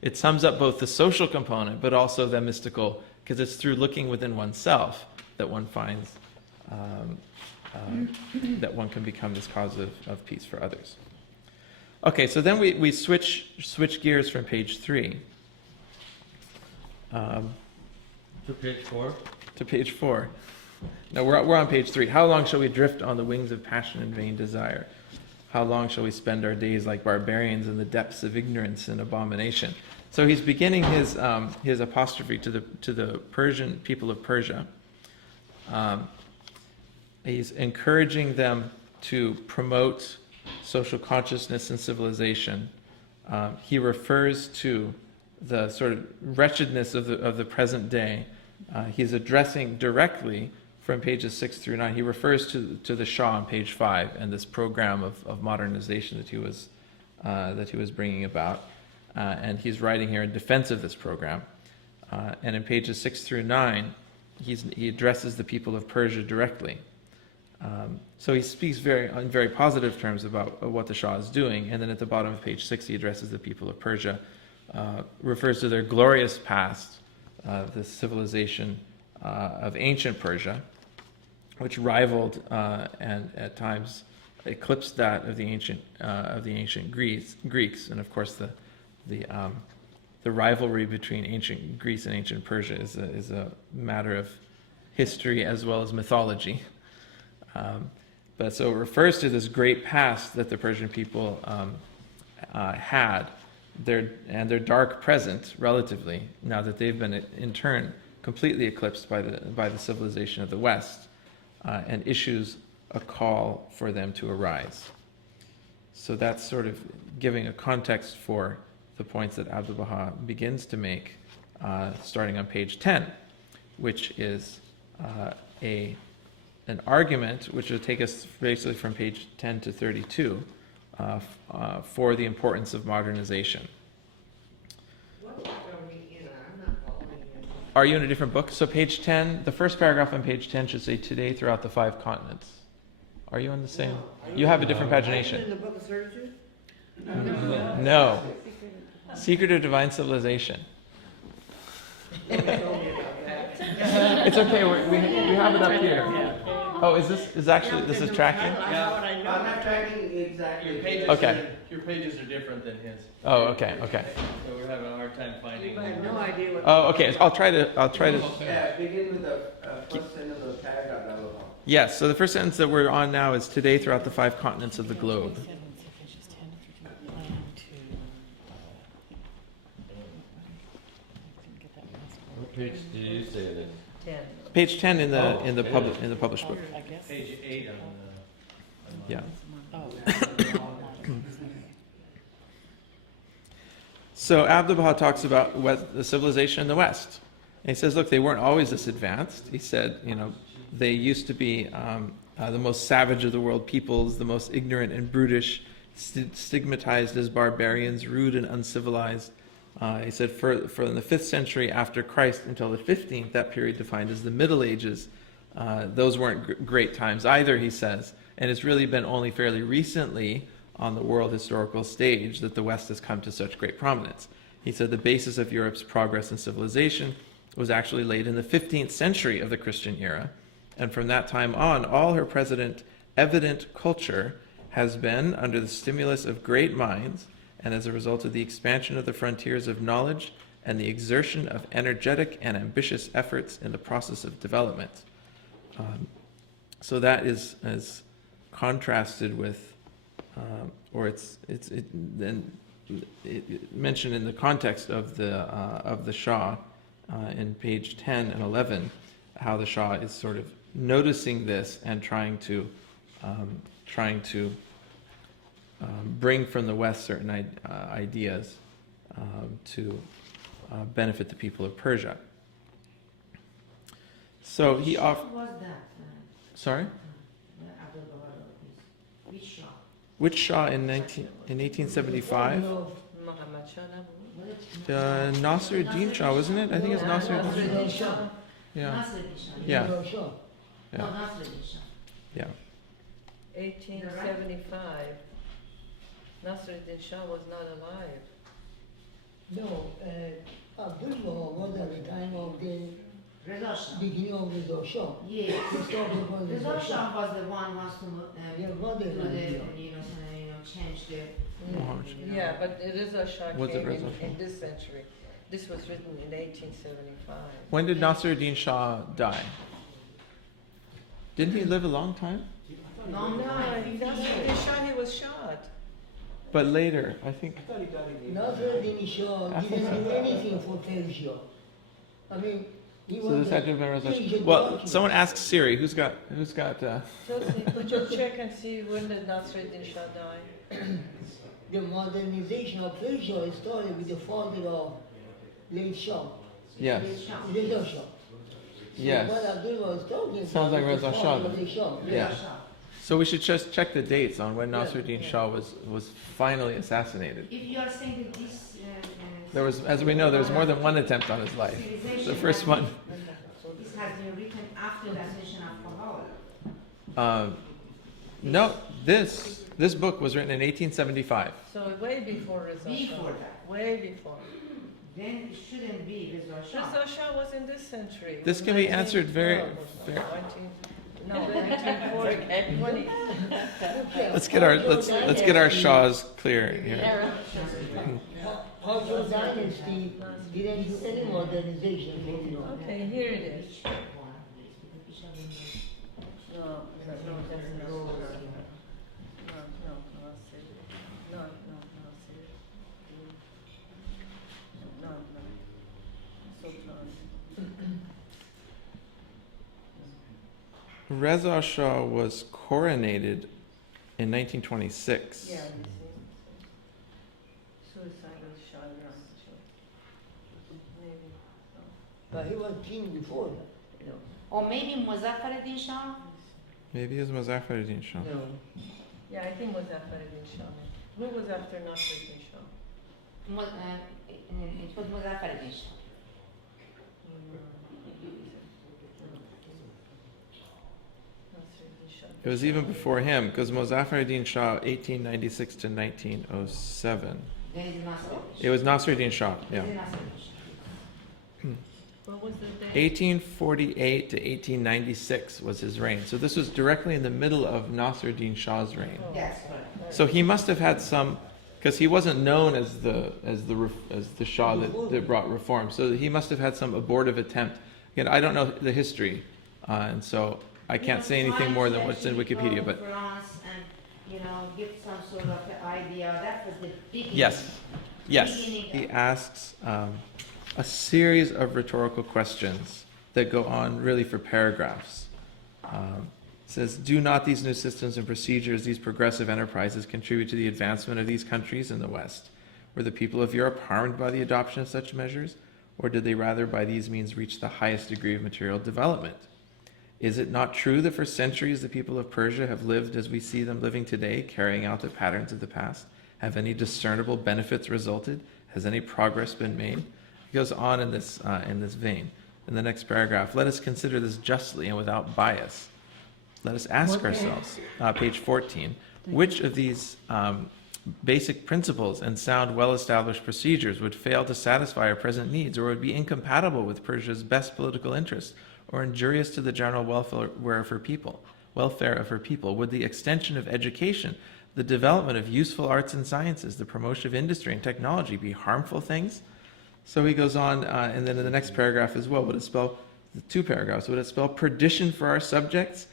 It sums up both the social component, but also the mystical, because it's through looking within oneself that one finds that one can become this cause of peace for others. Okay, so then we switch gears from page 3. To page 4? To page 4. No, we're on page 3. How long shall we drift on the wings of passion and vain desire? How long shall we spend our days like barbarians in the depths of ignorance and abomination? So he's beginning his apostrophe to the Persian people of Persia. He's encouraging them to promote social consciousness and civilization. He refers to the sort of wretchedness of the present day. He's addressing directly from pages 6 through 9. He refers to the Shah on page 5 and this program of modernization that he was bringing about, and he's writing here in defense of this program. And in pages 6 through 9, he addresses the people of Persia directly. So he speaks in very positive terms about what the Shah is doing, and then at the bottom of page 6 he addresses the people of Persia, refers to their glorious past, the civilization of ancient Persia, which rivaled and at times eclipsed that of the ancient Greeks, and of course the the rivalry between ancient Greece and ancient Persia is a matter of history as well as mythology. But so it refers to this great past that the Persian people had, their dark present, relatively, now that they've been in turn completely eclipsed by the civilization of the West, and issues a call for them to arise. So that's sort of giving a context for the points that Abdu'l-Baha begins to make, starting on page 10, which is an argument which will take us basically from page 10 to 32 for the importance of modernization. Are you in a different book? So page 10, the first paragraph on page 10 should say today throughout the 5 continents. Are you on the same? You have a different pagination. In the book of Surgery? No. Secret of Divine Civilization. It's okay, we have it up here. Oh, is tracking? I'm not tracking exactly. Okay. Your pages are different than his. Oh, okay. So we're having a hard time finding. I have no idea what. Oh, okay. I'll try to. Yeah, begin with the first sentence of the paragraph that will help. Yes. So the first sentence that we're on now is today throughout the 5 continents of the globe. What page did you say it is? 10. Page 10 in the published book. I guess. Page 8 on Yeah. Oh. So Abdu'l-Baha talks about the civilization in the West. And he says, look, they weren't always this advanced. He said, they used to be the most savage of the world peoples, the most ignorant and brutish, stigmatized as barbarians, rude and uncivilized. He said, for in the 5th century after Christ until the 15th, that period defined as the Middle Ages, those weren't great times either, he says. And it's really been only fairly recently on the world historical stage that the West has come to such great prominence. He said the basis of Europe's progress and civilization was actually laid in the 15th century of the Christian era. And from that time on, all her evident culture has been under the stimulus of great minds and as a result of the expansion of the frontiers of knowledge and the exertion of energetic and ambitious efforts in the process of development. So that is as contrasted with, it's mentioned in the context of the Shah in page 10 and 11, how the Shah is sort of noticing this and trying to bring from the West certain ideas to benefit the people of Persia. So he What was that? Sorry? Which Shah? Which Shah in 1875? Muhammad Shah. Nasser ad-Din Shah, wasn't it? I think it's Nasser ad-Din Shah. Yeah. Yeah. No, Yeah. Nasruddin Shah. Yeah. 1875. Nasruddin Shah was not alive. No, Abdu'l-Baha was at the time of the Reza Shah. beginning of Reza Shah. Yes. They started from Reza Reza Shah. Shah was the one who was to Yeah, what do they the, did. change the. Muhammad Yeah, but Reza Shah What's came the Reza in Shah? this century. This was written in 1875. When did Nasser ad-Din Shah die? Didn't he live a long time? Long No, time. Nasruddin Shah, he was shot. But later, I think. Nasruddin Shah didn't do anything for Persia. I mean, he So was this had to have been Reza Persian Shah. Well, document. someone asked Siri, who's got. Just check and see when did Nasruddin Shah die. The modernization of Persia started with the father of late Shah, Yes. Reza Shah. Yes. What Abdullah was talking Sounds like about, Reza the Shah. father of the Shah. Yeah. So we should just check the dates on when Nasser ad-Din Shah was finally assassinated. If you are saying that this. There was, as we know, there was more than one attempt on his life. The first one. This has been written after the assassination of Baha'u'llah. No, this book was written in 1875. So way before Reza Shah. Before that. Way before. Then it shouldn't be Reza Shah. Reza Shah was in this century. This can be answered very. No, 1940. 20. Let's get our Shahs clear here. Partial dynasty didn't do any modernization in Europe. Okay, here it is. No, Reza Shah was coronated in 1926. Yeah, you see. Suicidal shot, maybe. But he was king before that. No. Or maybe Muzaffar ad-Din Shah? Maybe it was Muzaffar ad-Din Shah. No. Yeah, I think Muzaffar ad-Din Shah. Who was after Nasruddin Shah? It was Muzaffar ad-Din Shah. Nasruddin Shah. It was even before him, because Muzaffar ad-Din Shah, 1896 to 1907. Then it's Nasruddin Shah. It was Nasruddin Shah, yeah. Then it's Nasruddin Shah. What was the date? 1848 to 1896 was his reign. So this was directly in the middle of Nasruddin Shah's reign. Yes, correct. So he must have had some, because he wasn't known as the Shah that brought reform. So he must have had some abortive attempt. Again, I don't know the history, and so I can't say anything more than what's in Wikipedia. But France and, give some sort of idea. That was the beginning. yes, Beginning he of- asks a series of rhetorical questions that go on really for paragraphs. Says, do not these new systems and procedures, these progressive enterprises, contribute to the advancement of these countries in the West? Were the people of Europe harmed by the adoption of such measures, or did they rather by these means reach the highest degree of material development? Is it not true that for centuries the people of Persia have lived as we see them living today, carrying out the patterns of the past? Have any discernible benefits resulted? Has any progress been made? He goes on in this vein. In the next paragraph, let us consider this justly and without bias. Let us ask ourselves, page 14, which of these basic principles and sound, well-established procedures would fail to satisfy our present needs, or would be incompatible with Persia's best political interests, or injurious to the general welfare of her people? Would the extension of education, the development of useful arts and sciences, the promotion of industry and technology be harmful things? So he goes on, and then in the next paragraph as well, would it spell, the 2 paragraphs, would it spell perdition for our subjects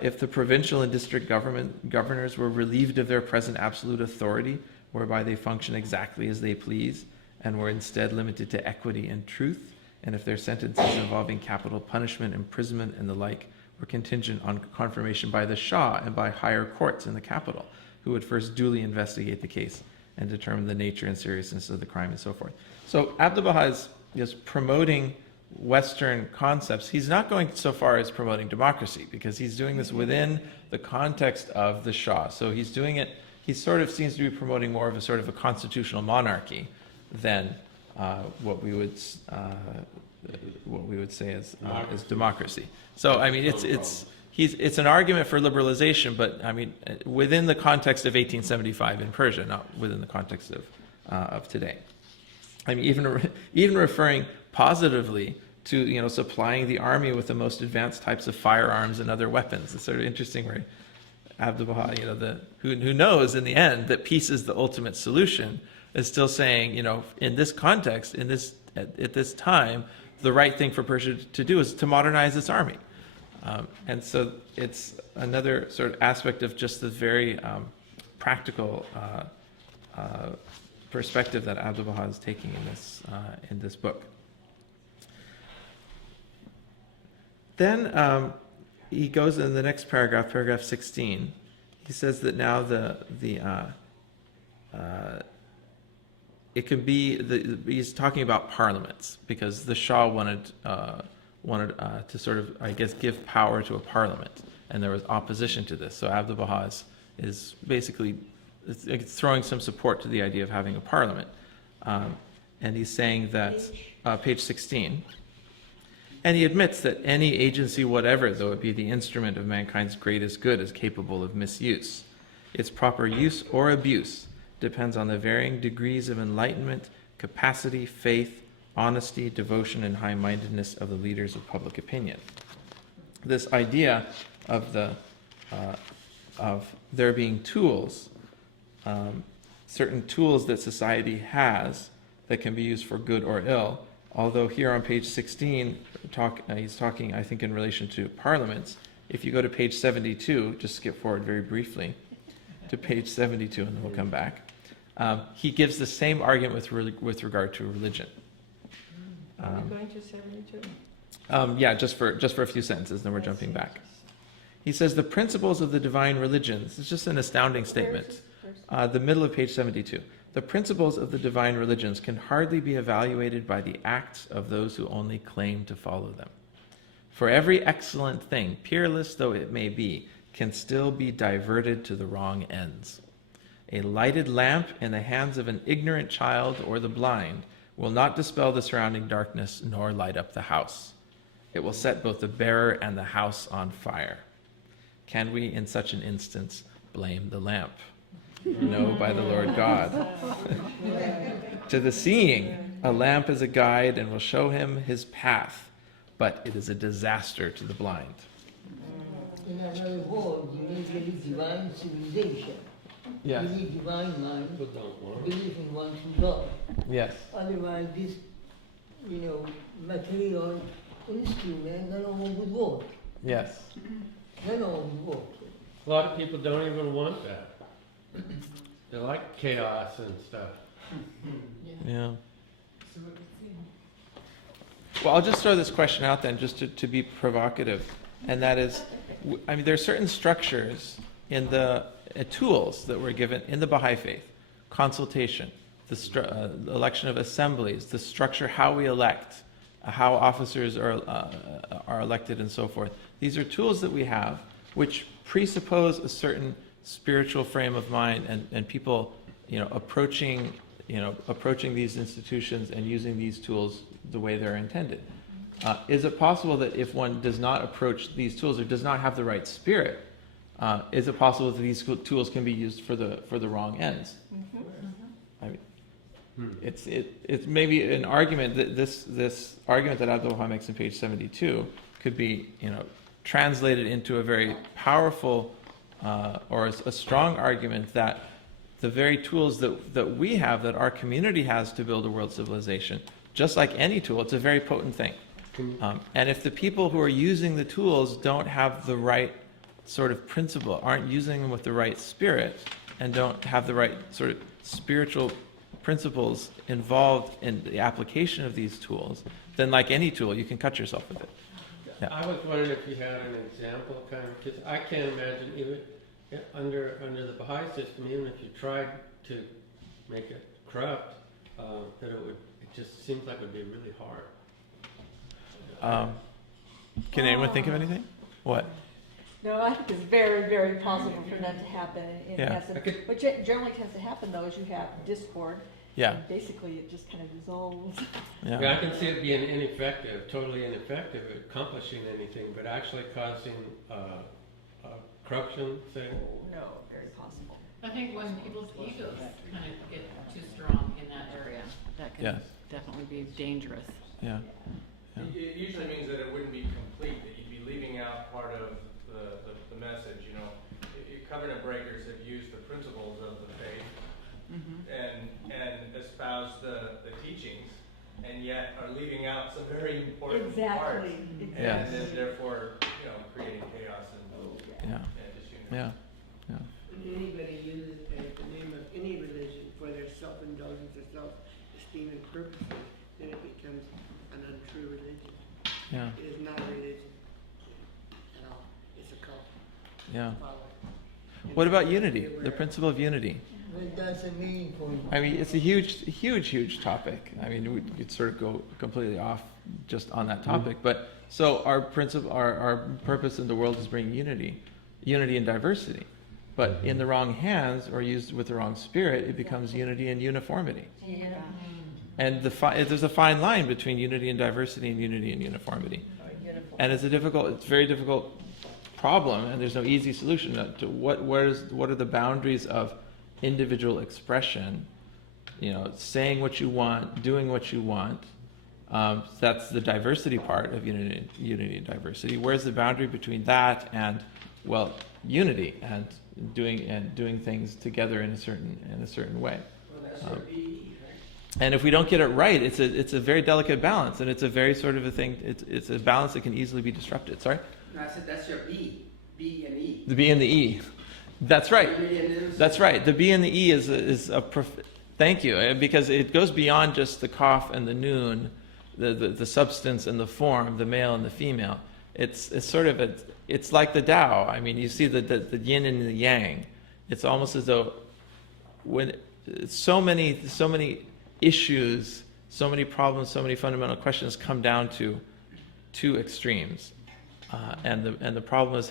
if the provincial and district governors were relieved of their present absolute authority, whereby they function exactly as they please, and were instead limited to equity and truth, and if their sentences involving capital punishment, imprisonment, and the like were contingent on confirmation by the Shah and by higher courts in the capital, who would first duly investigate the case and determine the nature and seriousness of the crime and so forth. So Abdu'l-Baha is promoting Western concepts. He's not going so far as promoting democracy, because he's doing this within the context of the Shah. So he's doing it, he sort of seems to be promoting more of a sort of a constitutional monarchy than what we would say as democracy. So I mean, it's an argument for liberalization, but I mean within the context of 1875 in Persia, not within the context of today. I mean, even referring positively to supplying the army with the most advanced types of firearms and other weapons. It's sort of interesting where Abdu'l-Baha, who knows in the end that peace is the ultimate solution, is still saying, in this context, at this time, the right thing for Persia to do is to modernize its army. And so it's another sort of aspect of just the very practical perspective that Abdu'l-Baha is taking in this book. Then he goes in the next paragraph, paragraph 16. He says that now it can be he's talking about parliaments, because the Shah wanted to sort of, I guess, give power to a parliament, and there was opposition to this. So Abdu'l-Baha is basically throwing some support to the idea of having a parliament, and he's saying that page 16. And he admits that any agency whatever, though it be the instrument of mankind's greatest good, is capable of misuse. Its proper use or abuse depends on the varying degrees of enlightenment, capacity, faith, honesty, devotion, and high-mindedness of the leaders of public opinion. This idea of there being tools, certain tools that society has that can be used for good or ill. Although here on page 16, he's talking, I think, in relation to parliaments. If you go to page 72, just skip forward very briefly to page 72, and then we'll come back. He gives the same argument with regard to religion. Are we going to 72? Yeah, just for a few sentences, then we're jumping back. He says the principles of the divine religions. It's just an astounding statement. The middle of page 72. The principles of the divine religions can hardly be evaluated by the acts of those who only claim to follow them. For every excellent thing, peerless though it may be, can still be diverted to the wrong ends. A lighted lamp in the hands of an ignorant child or the blind will not dispel the surrounding darkness nor light up the house. It will set both the bearer and the house on fire. Can we, in such an instance, blame the lamp? No, by the Lord God. To the seeing, a lamp is a guide and will show him his path, but it is a disaster to the blind. In another word, you need really divine civilization. Yes. You need divine mind, People don't want it. believe in one true God. Yes. Otherwise, this, material instrument, none of them would work. Yes. None of them would work. A lot of people don't even want that. They like chaos and stuff. Yeah. Well, I'll just throw this question out then, just to be provocative, and that is, there are certain structures in the tools that were given in the Baha'i faith: consultation, the election of assemblies, the structure, how we elect, how officers are elected, and so forth. These are tools that we have which presuppose a certain spiritual frame of mind, and people, approaching these institutions and using these tools the way they're intended. Is it possible that if one does not approach these tools or does not have the right spirit, is it possible that these tools can be used for the wrong ends? I mean, it's maybe an argument that this argument that Abdu'l-Baha makes in page 72 could be translated into a very powerful or a strong argument that the very tools that we have, that our community has to build a world civilization, just like any tool, it's a very potent thing. And if the people who are using the tools don't have the right sort of principle, aren't using them with the right spirit, and don't have the right sort of spiritual principles involved in the application of these tools, then like any tool, you can cut yourself with it. Yeah. I was wondering if you had an example, because I can't imagine even under the Baha'i system, even if you tried to make it corrupt, that it just seems like it would be really hard. Can anyone think of anything? What? No, I think it's very, very possible for that to happen. Yeah. What generally tends to happen, though, is you have discord. Yeah. And basically, it just kind of dissolves. Yeah, I can see it being totally ineffective at accomplishing anything, but actually causing corruption, say. No, very possible. I think when people's egos kind of get too strong in that area, that can definitely be dangerous. Yeah. It usually means that it wouldn't be complete, that you'd be leaving out part of the message. Covenant breakers have used the principles of the faith and espoused the teachings, and yet are leaving out some very important parts, and then therefore creating chaos and disunity. Yeah. Anybody uses the name of any religion for their self-indulgence or self-esteem and purposes, then it becomes an untrue religion. Yeah. It is not a religion at all. It's a cult. Yeah. What about unity? The principle of unity. What does it mean for you? I mean, it's a huge topic. I mean, we could sort of go completely off just on that topic. But so our purpose in the world is bringing unity and diversity. But in the wrong hands or used with the wrong spirit, it becomes unity and uniformity. Yeah. And there's a fine line between unity and diversity and unity and uniformity. And it's very difficult problem, and there's no easy solution to what are the boundaries of individual expression, saying what you want, doing what you want. That's the diversity part of unity and diversity. Where's the boundary between that and unity and doing things together in a certain way? Well, that's your PE, right? And if we don't get it right, it's a very delicate balance, and it's a very sort of a thing. It's a balance that can easily be disrupted. Sorry. No, I said that's your B and E. The B and the E. That's right. That's right. The B and the E is thank you, because it goes beyond just the Qaf and the Noon, the substance and the form, the male and the female. It's sort of it's like the Tao. I mean, you see the yin and the yang. It's almost as though when so many issues, so many problems, so many fundamental questions come down to two extremes. And the problem is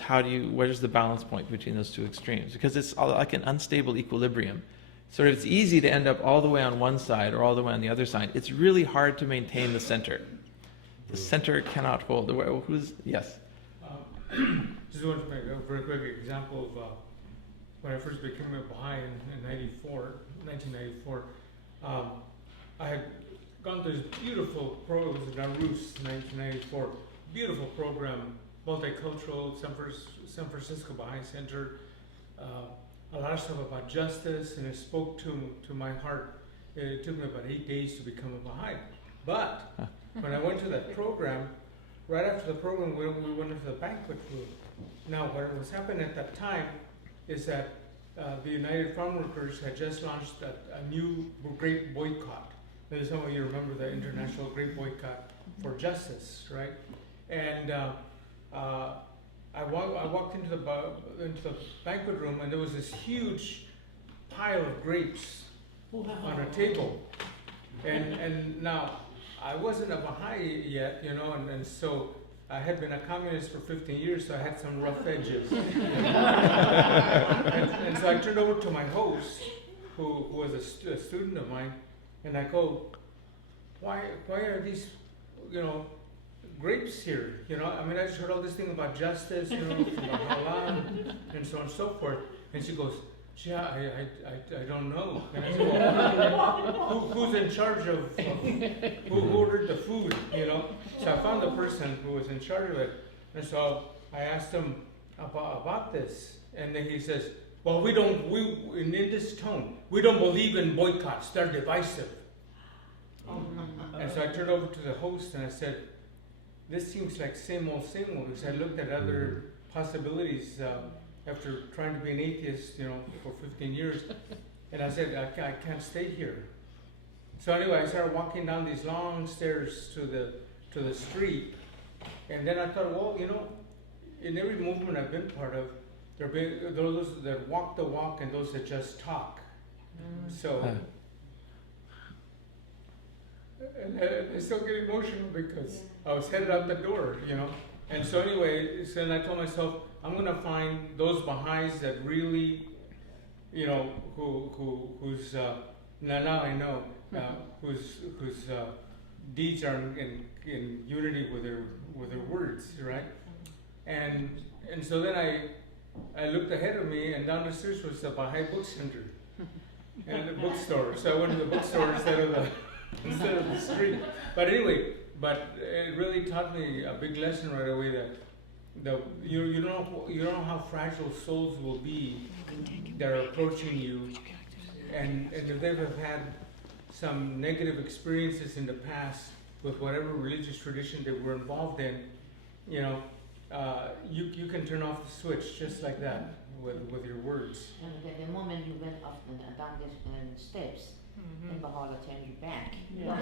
where's the balance point between those two extremes? Because it's like an unstable equilibrium. Sort of, it's easy to end up all the way on one side or all the way on the other side. It's really hard to maintain the center. The center cannot hold. Yes? Just want to make a very quick example of when I first became a Baha'i in 1994. I had gone to this beautiful program, it was Narus, 1994, beautiful program, multicultural, San Francisco Baha'i Center, a lot of stuff about justice, and it spoke to my heart. It took me about 8 days to become a Baha'i. But when I went to that program, right after the program, we went into the banquet room. Now, what was happening at that time is that the United Farm Workers had just launched a new great boycott. Maybe some of you remember the International Great Boycott for Justice, right? And I walked into the banquet room, and there was this huge pile of grapes on a table. And now, I wasn't a Baha'i yet, and so I had been a communist for 15 years, so I had some rough edges. And so I turned over to my host, who was a student of mine, and I go, why are these, grapes here? I mean, I just heard all this thing about justice, about halal, and so on and so forth. And she goes, gee, I don't know. And I said, well, who's in charge of who ordered the food, So I found the person who was in charge of it. And so I asked him about this. And then he says, well, in this tone, we don't believe in boycotts. They're divisive. And so I turned over to the host and I said, this seems like same old, because I looked at other possibilities after trying to be an atheist, for 15 years. And I said, I can't stay here. So anyway, I started walking down these long stairs to the street. And then I thought, well, in every movement I've been part of, there have been those that walk the walk and those that just talk. So, and I still get emotional because I was headed out the door, And so anyway, then I told myself, I'm going to find those Baha'is that really, whose now I know, whose deeds are in unity with their words, right? And so then I looked ahead of me, and down the stairs was the Baha'i Book Center and the bookstore. So I went to the bookstore instead of the street. But anyway, it really taught me a big lesson right away that you don't know how fragile souls will be that are approaching you, and if they've had some negative experiences in the past with whatever religious tradition they were involved in, you can turn off the switch just like that with your words. And the moment you went up and down the steps, and Bahá'u'lláh turned you back. Yeah.